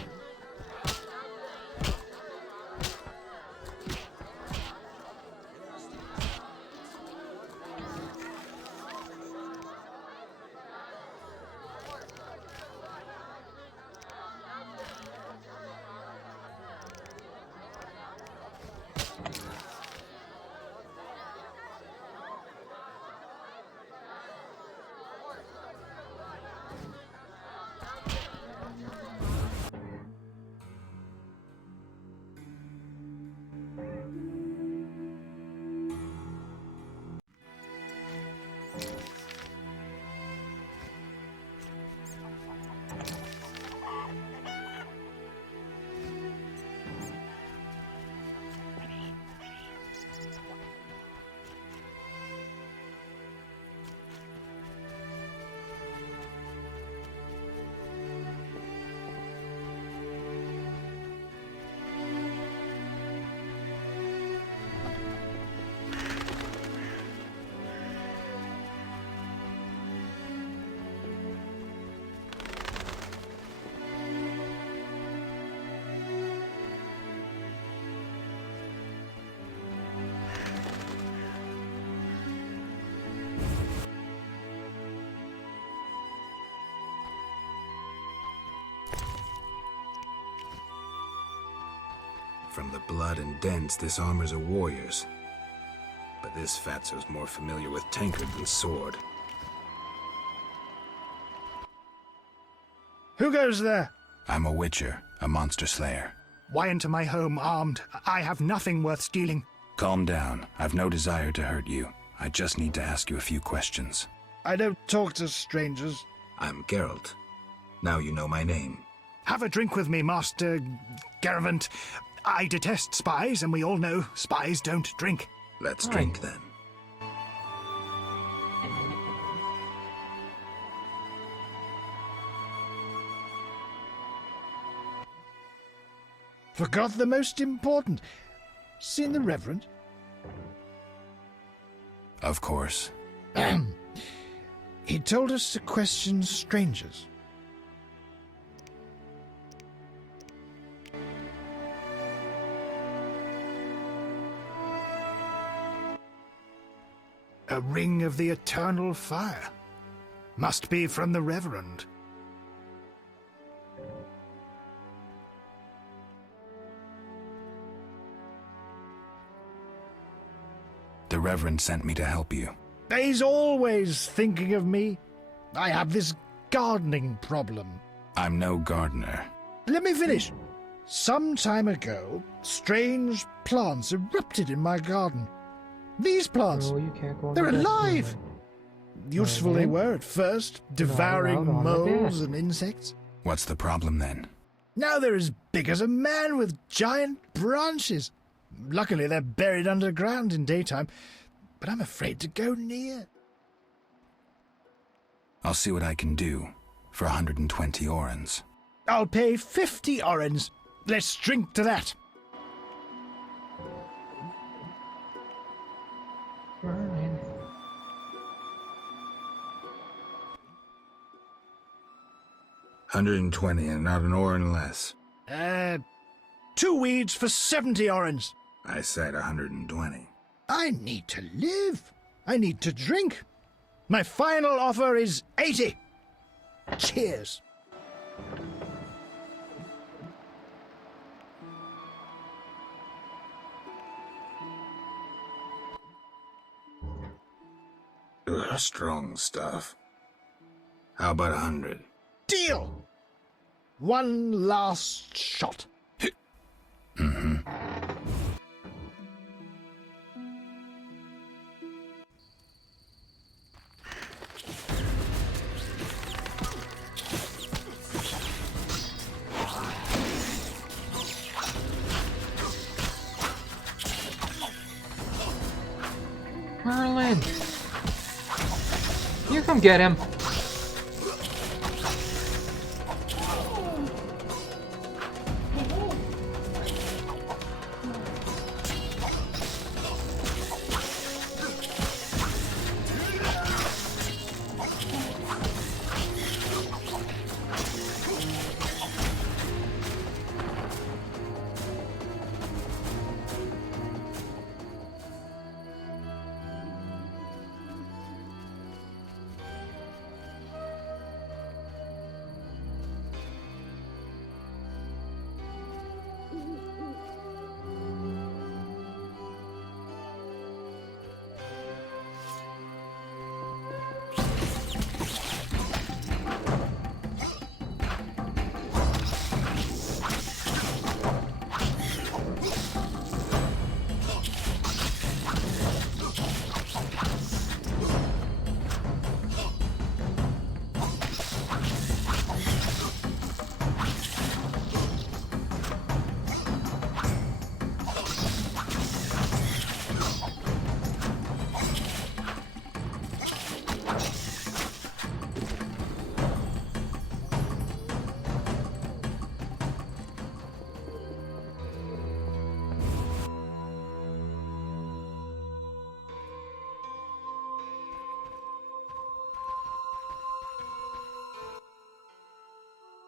From the blood and dents, this armor's a warrior's. But this fatso's more familiar with tankard than sword. Who goes there? I'm a witcher, a monster slayer. Why enter my home armed? I have nothing worth stealing. Calm down. I've no desire to hurt you. I just need to ask you a few questions. I don't talk to strangers. I'm Geralt. Now you know my name. Have a drink with me, Master Garavant. I detest spies, and we all know spies don't drink. Let's drink then. Forgot the most important. Seen the Reverend? Of course. He told us to question strangers. A ring of the eternal fire. Must be from the Reverend. The Reverend sent me to help you. He's always thinking of me. I have this gardening problem. I'm no gardener. Let me finish. Some time ago, strange plants erupted in my garden. These plants, they're alive! Useful they were at first, devouring moles and insects. What's the problem then? Now they're as big as a man with giant branches. Luckily, they're buried underground in daytime, but I'm afraid to go near. I'll see what I can do for 120 orens. I'll pay 50 orens. Let's drink to that. Fine. $120 and not an oren less. 2 weeds for 70 orens. I said 120. I need to live. I need to drink. My final offer is 80. Cheers. Ugh, strong stuff. How about 100? Deal. One last shot. Mm-hmm. Merlin! You come get him!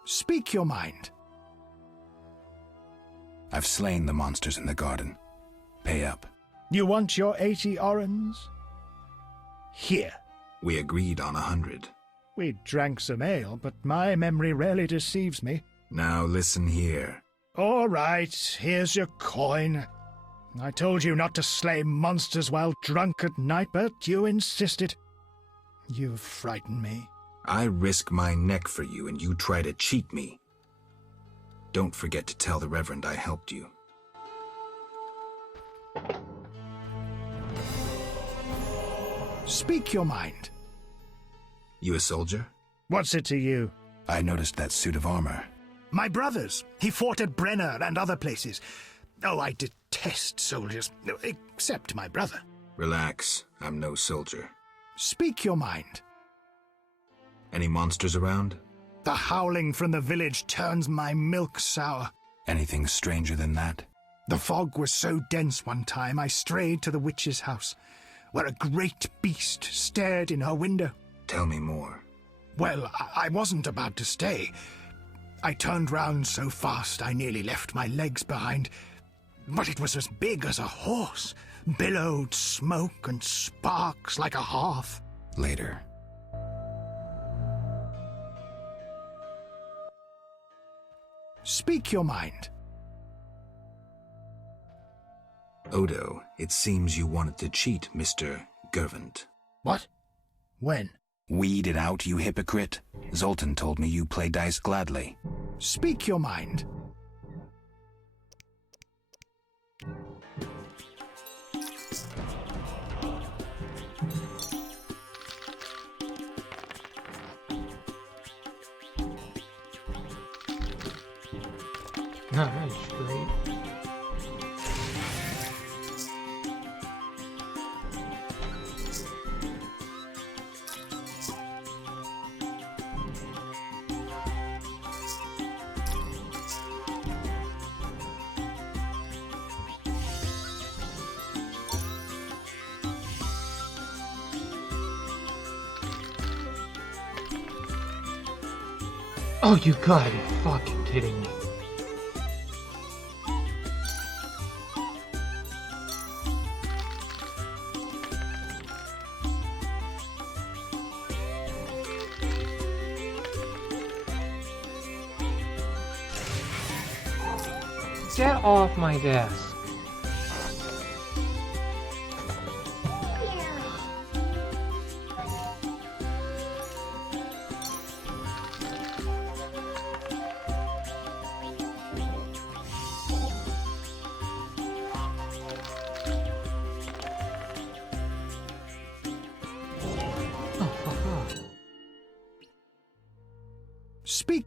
Speak your mind. I've slain the monsters in the garden. Pay up. You want your 80 orens? Here. We agreed on 100. We drank some ale, but my memory rarely deceives me. Now listen here. All right, here's your coin. I told you not to slay monsters while drunk at night, but you insisted. You frightened me. I risk my neck for you, and you try to cheat me. Don't forget to tell the Reverend I helped you. Speak your mind. You a soldier? What's it to you? I noticed that suit of armor. My brother's. He fought at Brenner and other places. Oh, I detest soldiers, except my brother. Relax, I'm no soldier. Speak your mind. Any monsters around? The howling from the village turns my milk sour. Anything stranger than that? The fog was so dense one time I strayed to the witch's house, where a great beast stared in her window. Tell me more. Well, I wasn't about to stay. I turned round so fast I nearly left my legs behind. But it was as big as a horse, billowed smoke and sparks like a hearth. Later. Speak your mind. Odo, it seems you wanted to cheat Mr. Gervant. What? When? Weed it out, you hypocrite. Zoltan told me you play dice gladly. Speak your mind. Not really straight. Oh, you gotta be fucking kidding me. Get off my desk. Speak.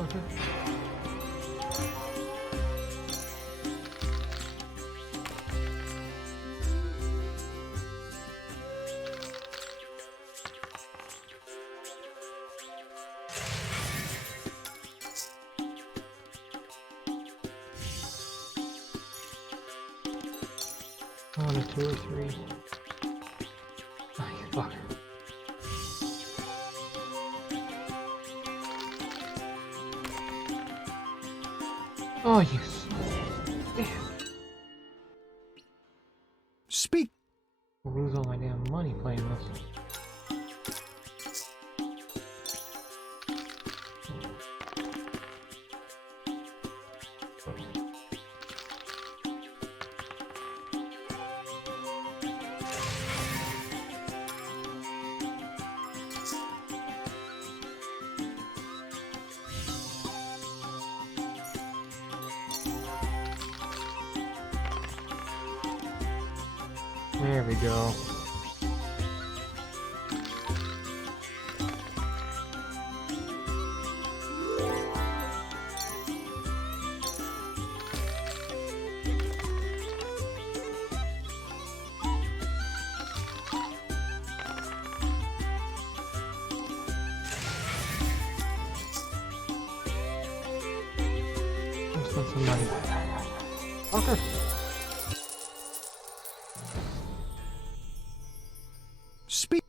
Fucker. On a 2 or 3. Oh, you fucker. Oh, you damn. Speak. I'll lose all my damn money playing this. There we go. Let's spend some money. Okay. Speak.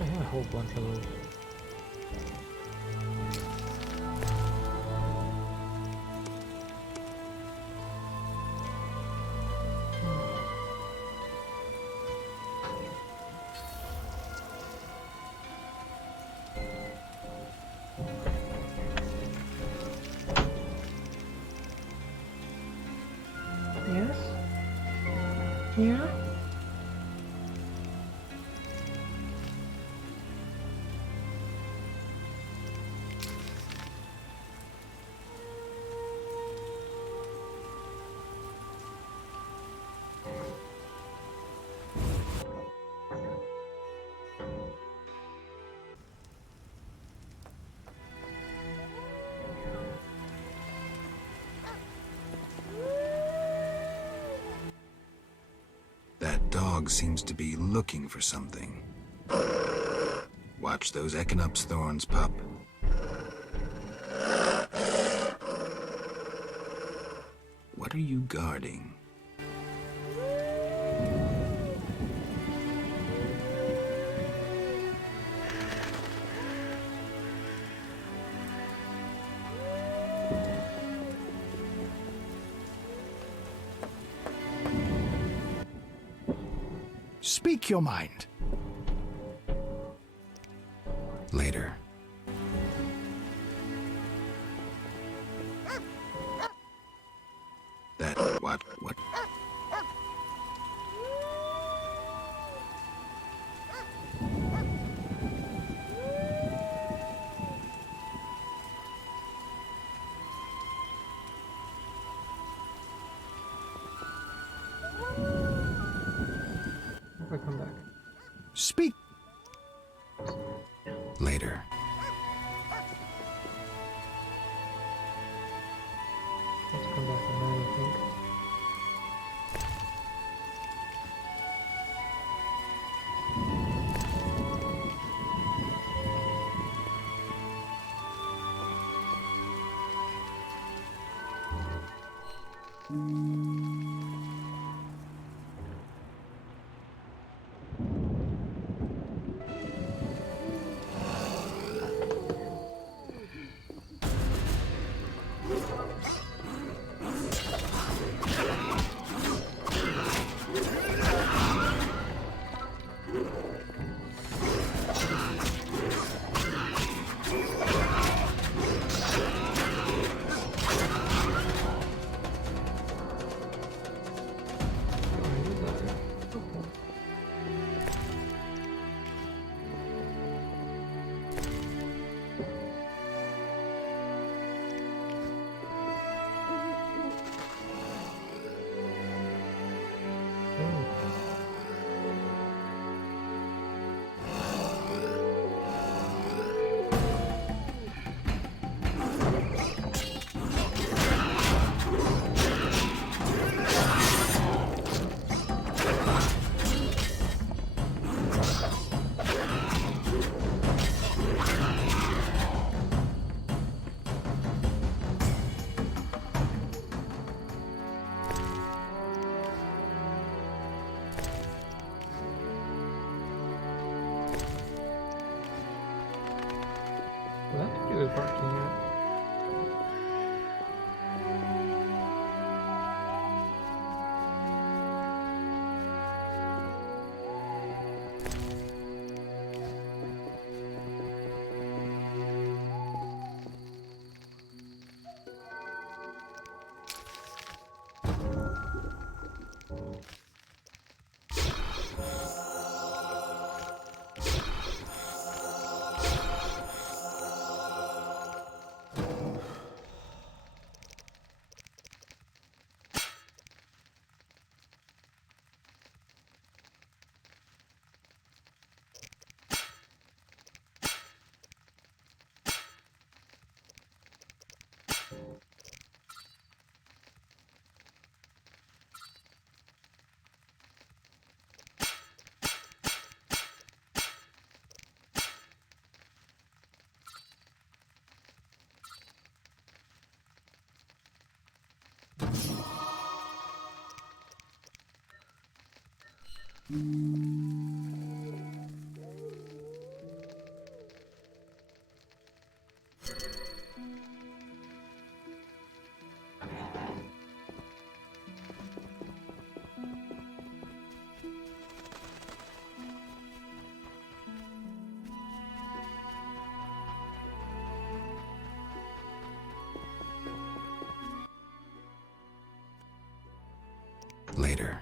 I have a whole bunch of those. Yes? Yeah? That dog seems to be looking for something. Watch those Echinop's thorns, pup. What are you guarding? Speak your mind. Later. That what? I come back. Speak. Later. Let's come back and then I think. barking at? Later.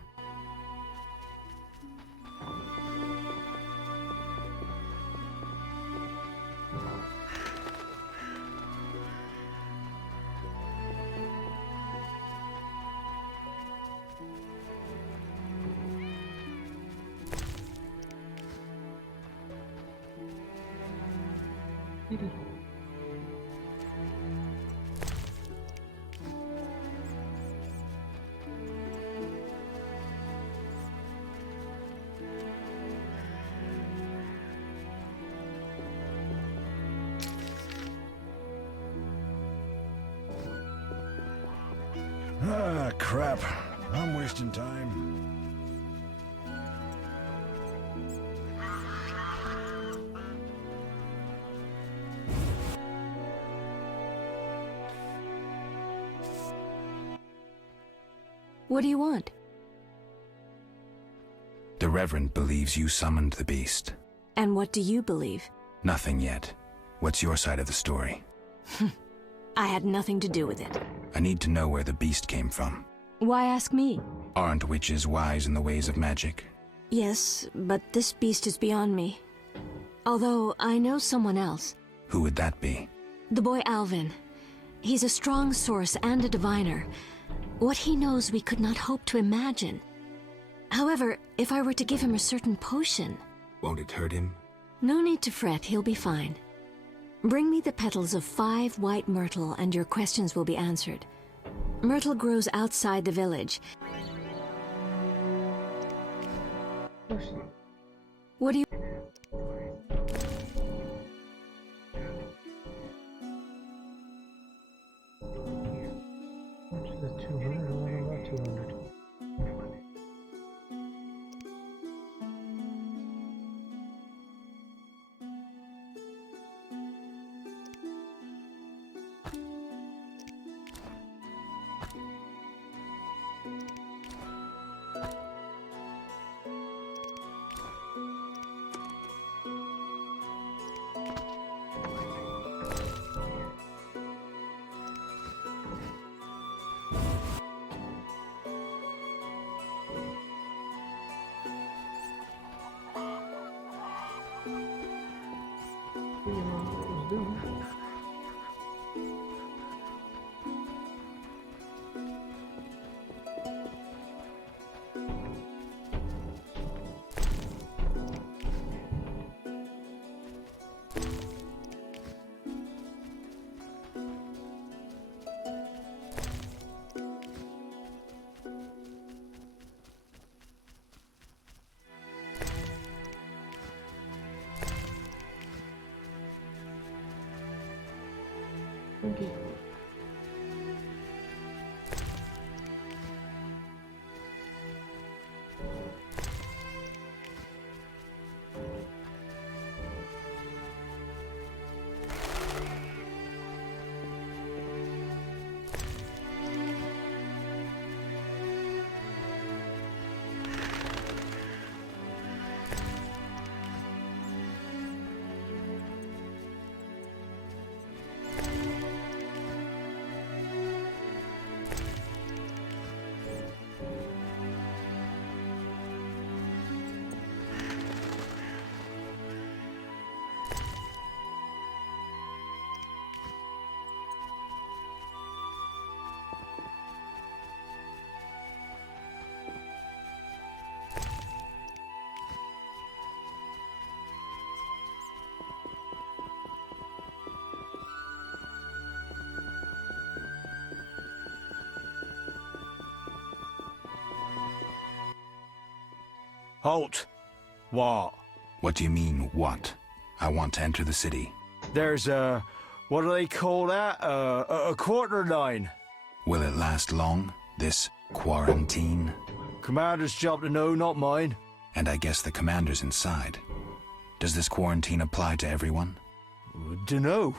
Ah, crap. I'm wasting time. What do you want? The Reverend believes you summoned the beast. And what do you believe? Nothing yet. What's your side of the story? I had nothing to do with it. I need to know where the beast came from. Why ask me? Aren't witches wise in the ways of magic? Yes, but this beast is beyond me. Although I know someone else. Who would that be? The boy Alvin. He's a strong source and a diviner. What he knows we could not hope to imagine. However, if I were to give him a certain potion... Won't it hurt him? No need to fret, he'll be fine. Bring me the petals of 5 white myrtle and your questions will be answered. Myrtle grows outside the village. What do you... Which is 200 or about 200? Okay. Halt! What? What do you mean, what? I want to enter the city. There's a... what do they call that? A quarter line. Will it last long, this quarantine? Commander's job to know, not mine. And I guess the commander's inside. Does this quarantine apply to everyone? Dunno.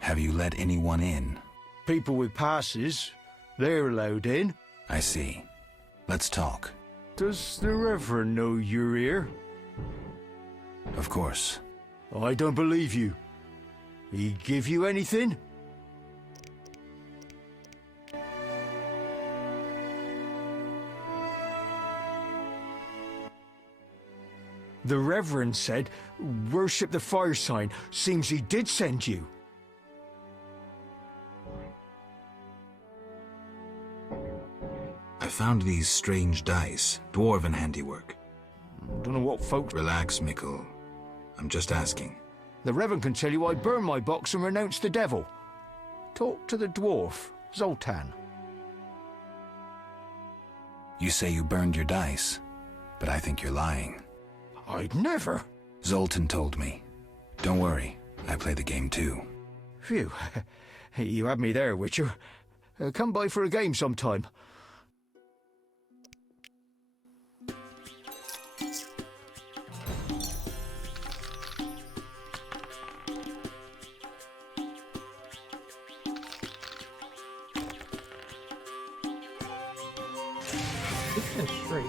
Have you let anyone in? People with passes, they're allowed in. I see. Let's talk. Does the Reverend know you're here? Of course. I don't believe you. He give you anything? The Reverend said, worship the fire sign. Seems he did send you. I found these strange dice, dwarven handiwork. Don't know what folks... Relax, Mikkel. I'm just asking. The Reverend can tell you I burned my box and renounced the devil. Talk to the dwarf, Zoltan. You say you burned your dice, but I think you're lying. I'd never. Zoltan told me. Don't worry, I play the game too. Phew. You had me there, Witcher. Come by for a game sometime. Straight.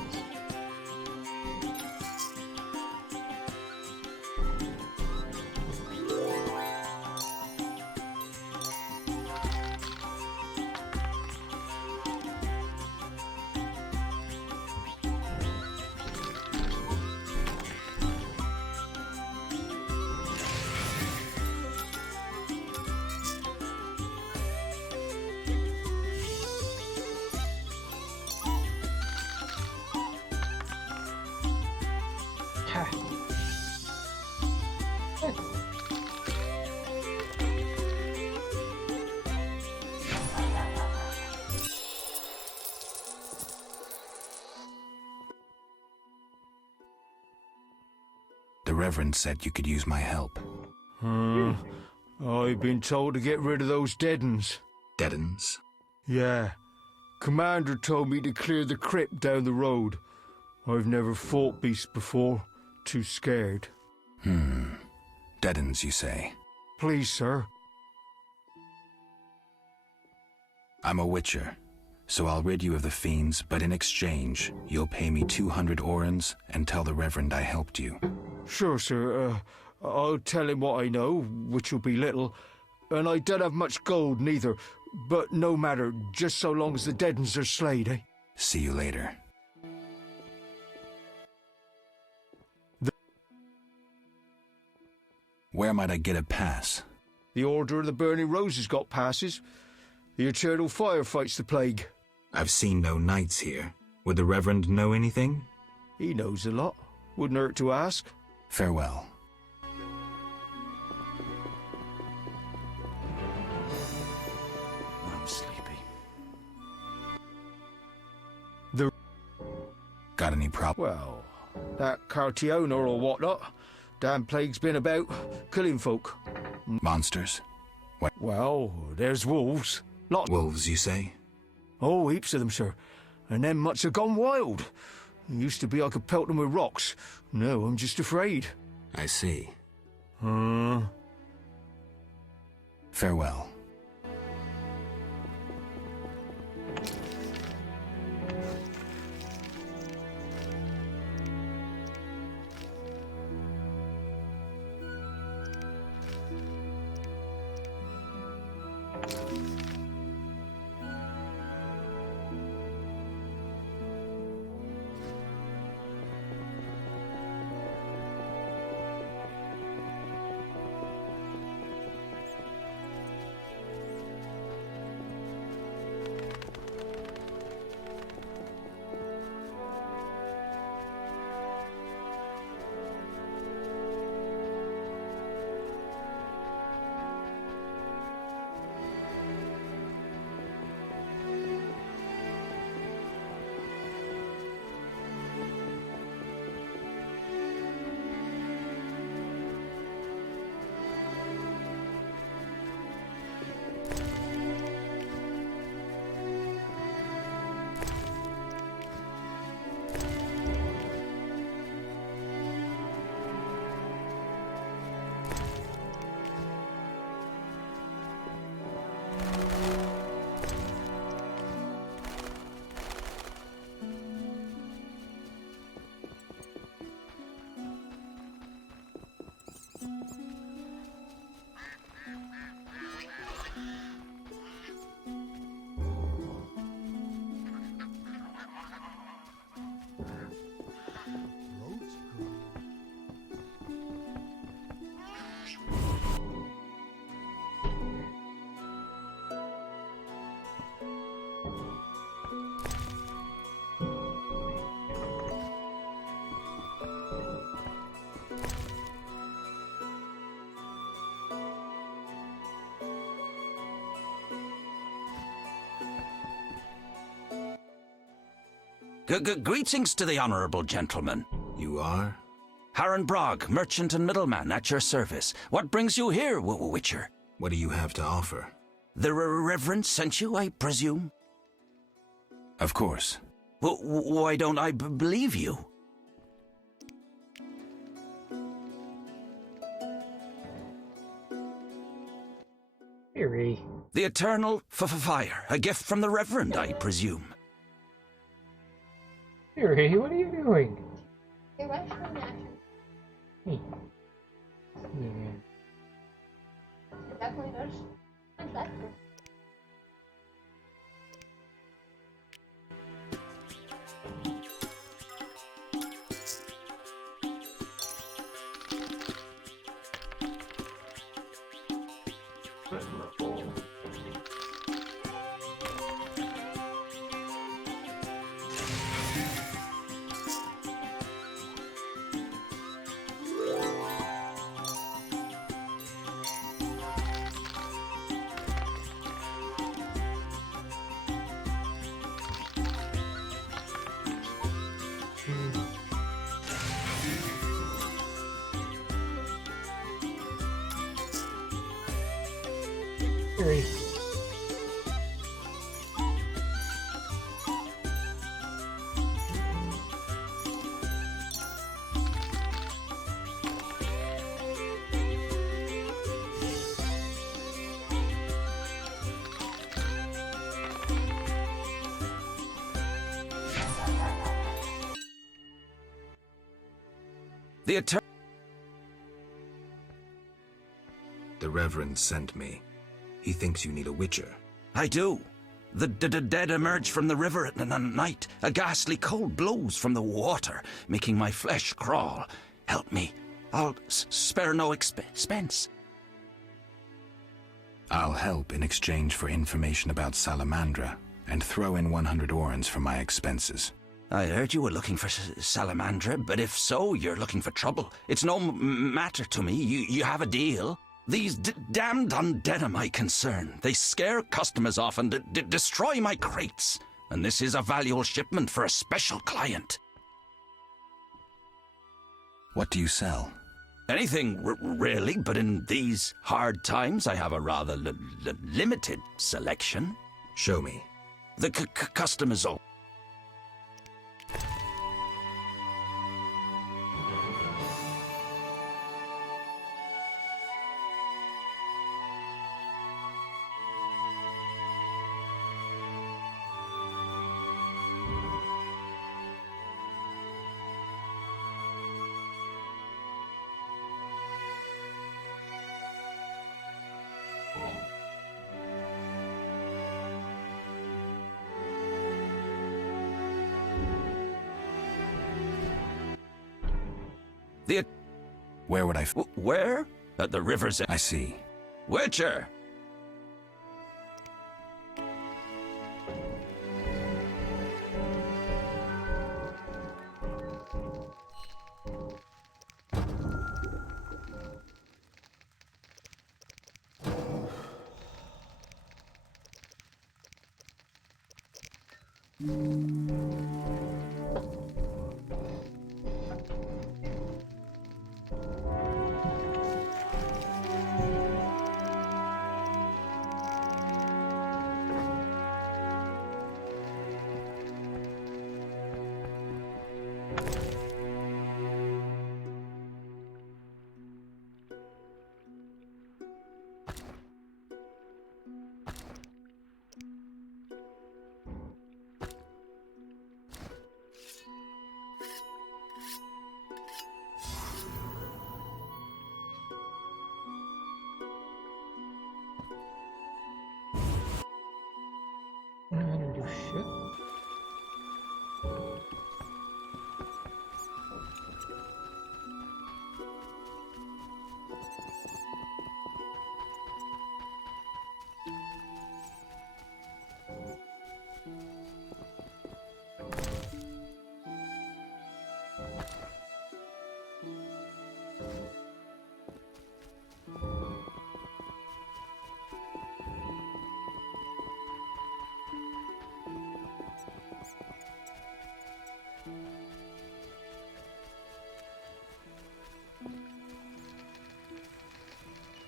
The Reverend said you could use my help. I've been told to get rid of those dead uns. Dead uns? Yeah. Commander told me to clear the crypt down the road. I've never fought beasts before. Too scared. Dead uns, you say? Please, sir. I'm a Witcher, so I'll rid you of the fiends, but in exchange, you'll pay me 200 orens and tell the Reverend I helped you. Sure, sir. I'll tell him what I know, which will be little, and I don't have much gold neither, but no matter, just so long as the dead uns are slayed, eh? See you later. Where might I get a pass? The Order of the Burning Roses got passes. The Eternal Fire fights the plague. I've seen no knights here. Would the Reverend know anything? He knows a lot. Wouldn't hurt to ask. Farewell. I'm sleepy. Got any problem? Well, that Cartiona or whatnot. Damn plague's been about, killing folk. Monsters? What? Well, there's wolves. Wolves, you say? Oh, heaps of them, sir. And them much have gone wild. It used to be I could pelt them with rocks. No, I'm just afraid. I see. Farewell. Greetings to the honourable gentleman. You are? Harren Brog, merchant and middleman, at your service. What brings you here, Witcher? What do you have to offer? The Reverend sent you, I presume? Of course. Why don't I believe you? Eerie. The eternal fire, a gift from the Reverend, I presume. Eerie, what are you doing? Irrational reaction. Hey. Yeah. It definitely does. I'm glad for it. Eerie. The Reverend sent me. He thinks you need a Witcher. I do. The dead emerge from the river at night. A ghastly cold blows from the water, making my flesh crawl. Help me. I'll spare no expense. I'll help in exchange for information about Salamandra, and throw in 100 orens for my expenses. I heard you were looking for Salamandra, but if so, you're looking for trouble. It's no matter to me. You have a deal. These damned undead are my concern. They scare customers off and destroy my crates. And this is a valuable shipment for a special client. What do you sell? Anything, really, but in these hard times, I have a rather limited selection. Show me. The customers all. Where would I... Where? At the river's edge. I see. Witcher!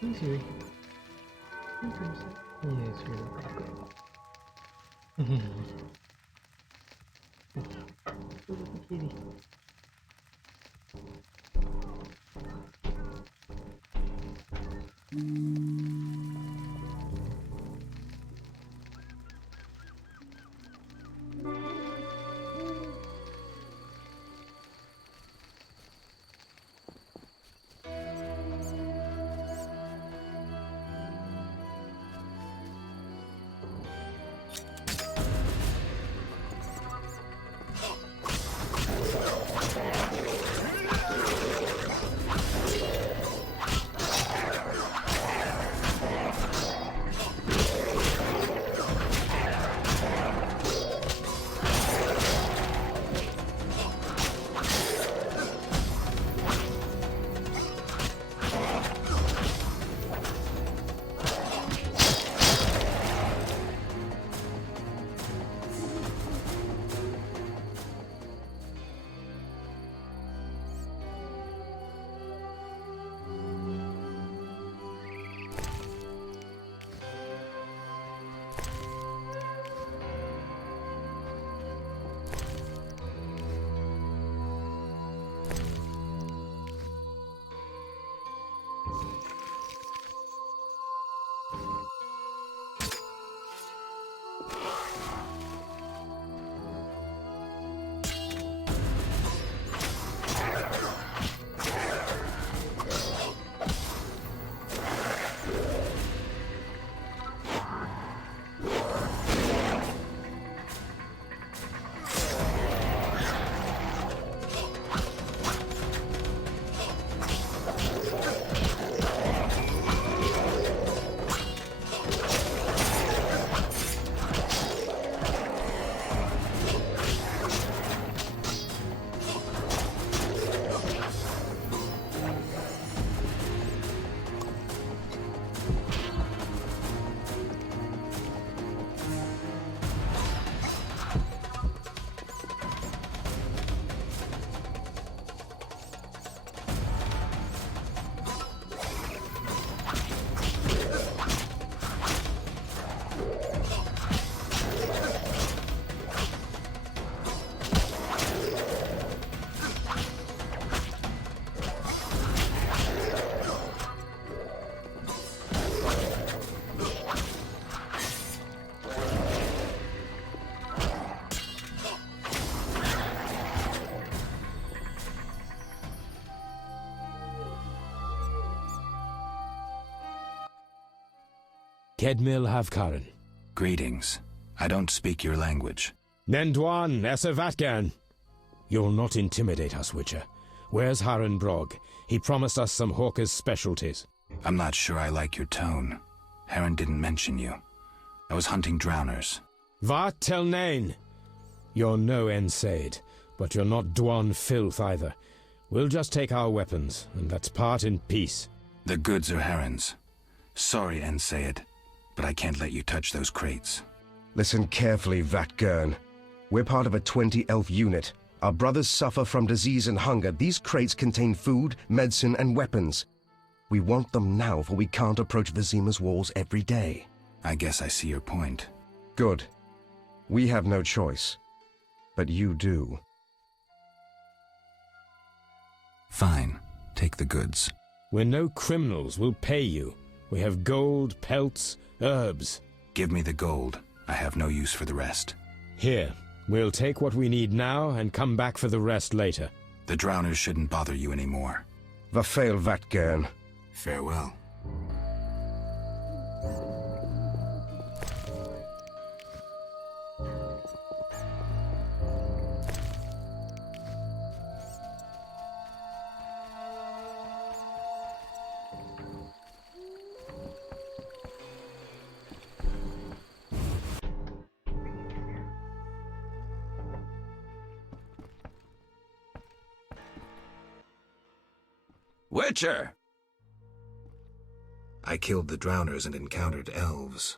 Easy. Yeah, it's really bad. Kedmil Havkaran. Greetings. I don't speak your language. Nendwan Esavatgan. You'll not intimidate us, Witcher. Where's Haran Brog? He promised us some hawker's specialties. I'm not sure I like your tone. Haran didn't mention you. I was hunting drowners. Vat tel nain. You're no Ensaid, but you're not Dwan filth either. We'll just take our weapons, and let's part in peace. The goods are Haran's. Sorry, Ensaid, but I can't let you touch those crates. Listen carefully, Vatgern. We're part of a 20-elf unit. Our brothers suffer from disease and hunger. These crates contain food, medicine, and weapons. We want them now, for we can't approach Vizima's walls every day. I guess I see your point. Good. We have no choice. But you do. Fine. Take the goods. We're no criminals. We'll pay you. We have gold, pelts, herbs. Give me the gold. I have no use for the rest. Here. We'll take what we need now and come back for the rest later. The drowners shouldn't bother you anymore. Vafail Vatgern. Farewell. Witcher! I killed the drowners and encountered elves.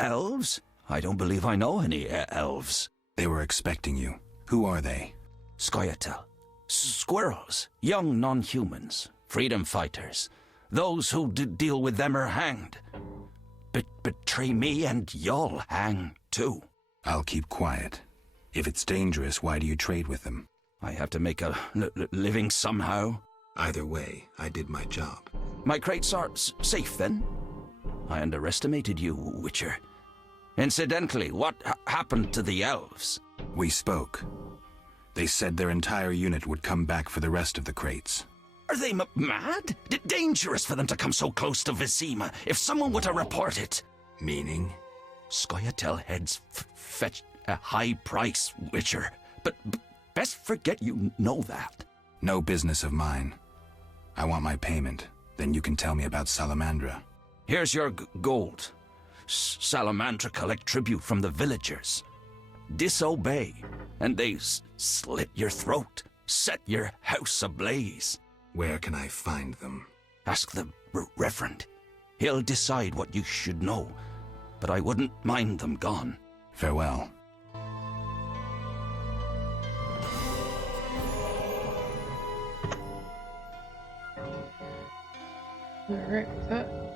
Elves? I don't believe I know any elves. They were expecting you. Who are they? Scoia'tael. Squirrels. Young non-humans. Freedom fighters. Those who deal with them are hanged. Betray me and you'll hang too. I'll keep quiet. If it's dangerous, why do you trade with them? I have to make a living somehow. Either way, I did my job. My crates are safe then? I underestimated you, Witcher. Incidentally, what happened to the elves? We spoke. They said their entire unit would come back for the rest of the crates. Are they mad? Dangerous for them to come so close to Vizima. If someone were to report it. Meaning? Scoia'tael heads fetch a high price, Witcher. But best forget you know that. No business of mine. I want my payment. Then you can tell me about Salamandra. Here's your gold. Salamandra collect tribute from the villagers. Disobey, and they slit your throat, set your house ablaze. Where can I find them? Ask the Reverend. He'll decide what you should know, but I wouldn't mind them gone. Farewell. Alright, with that.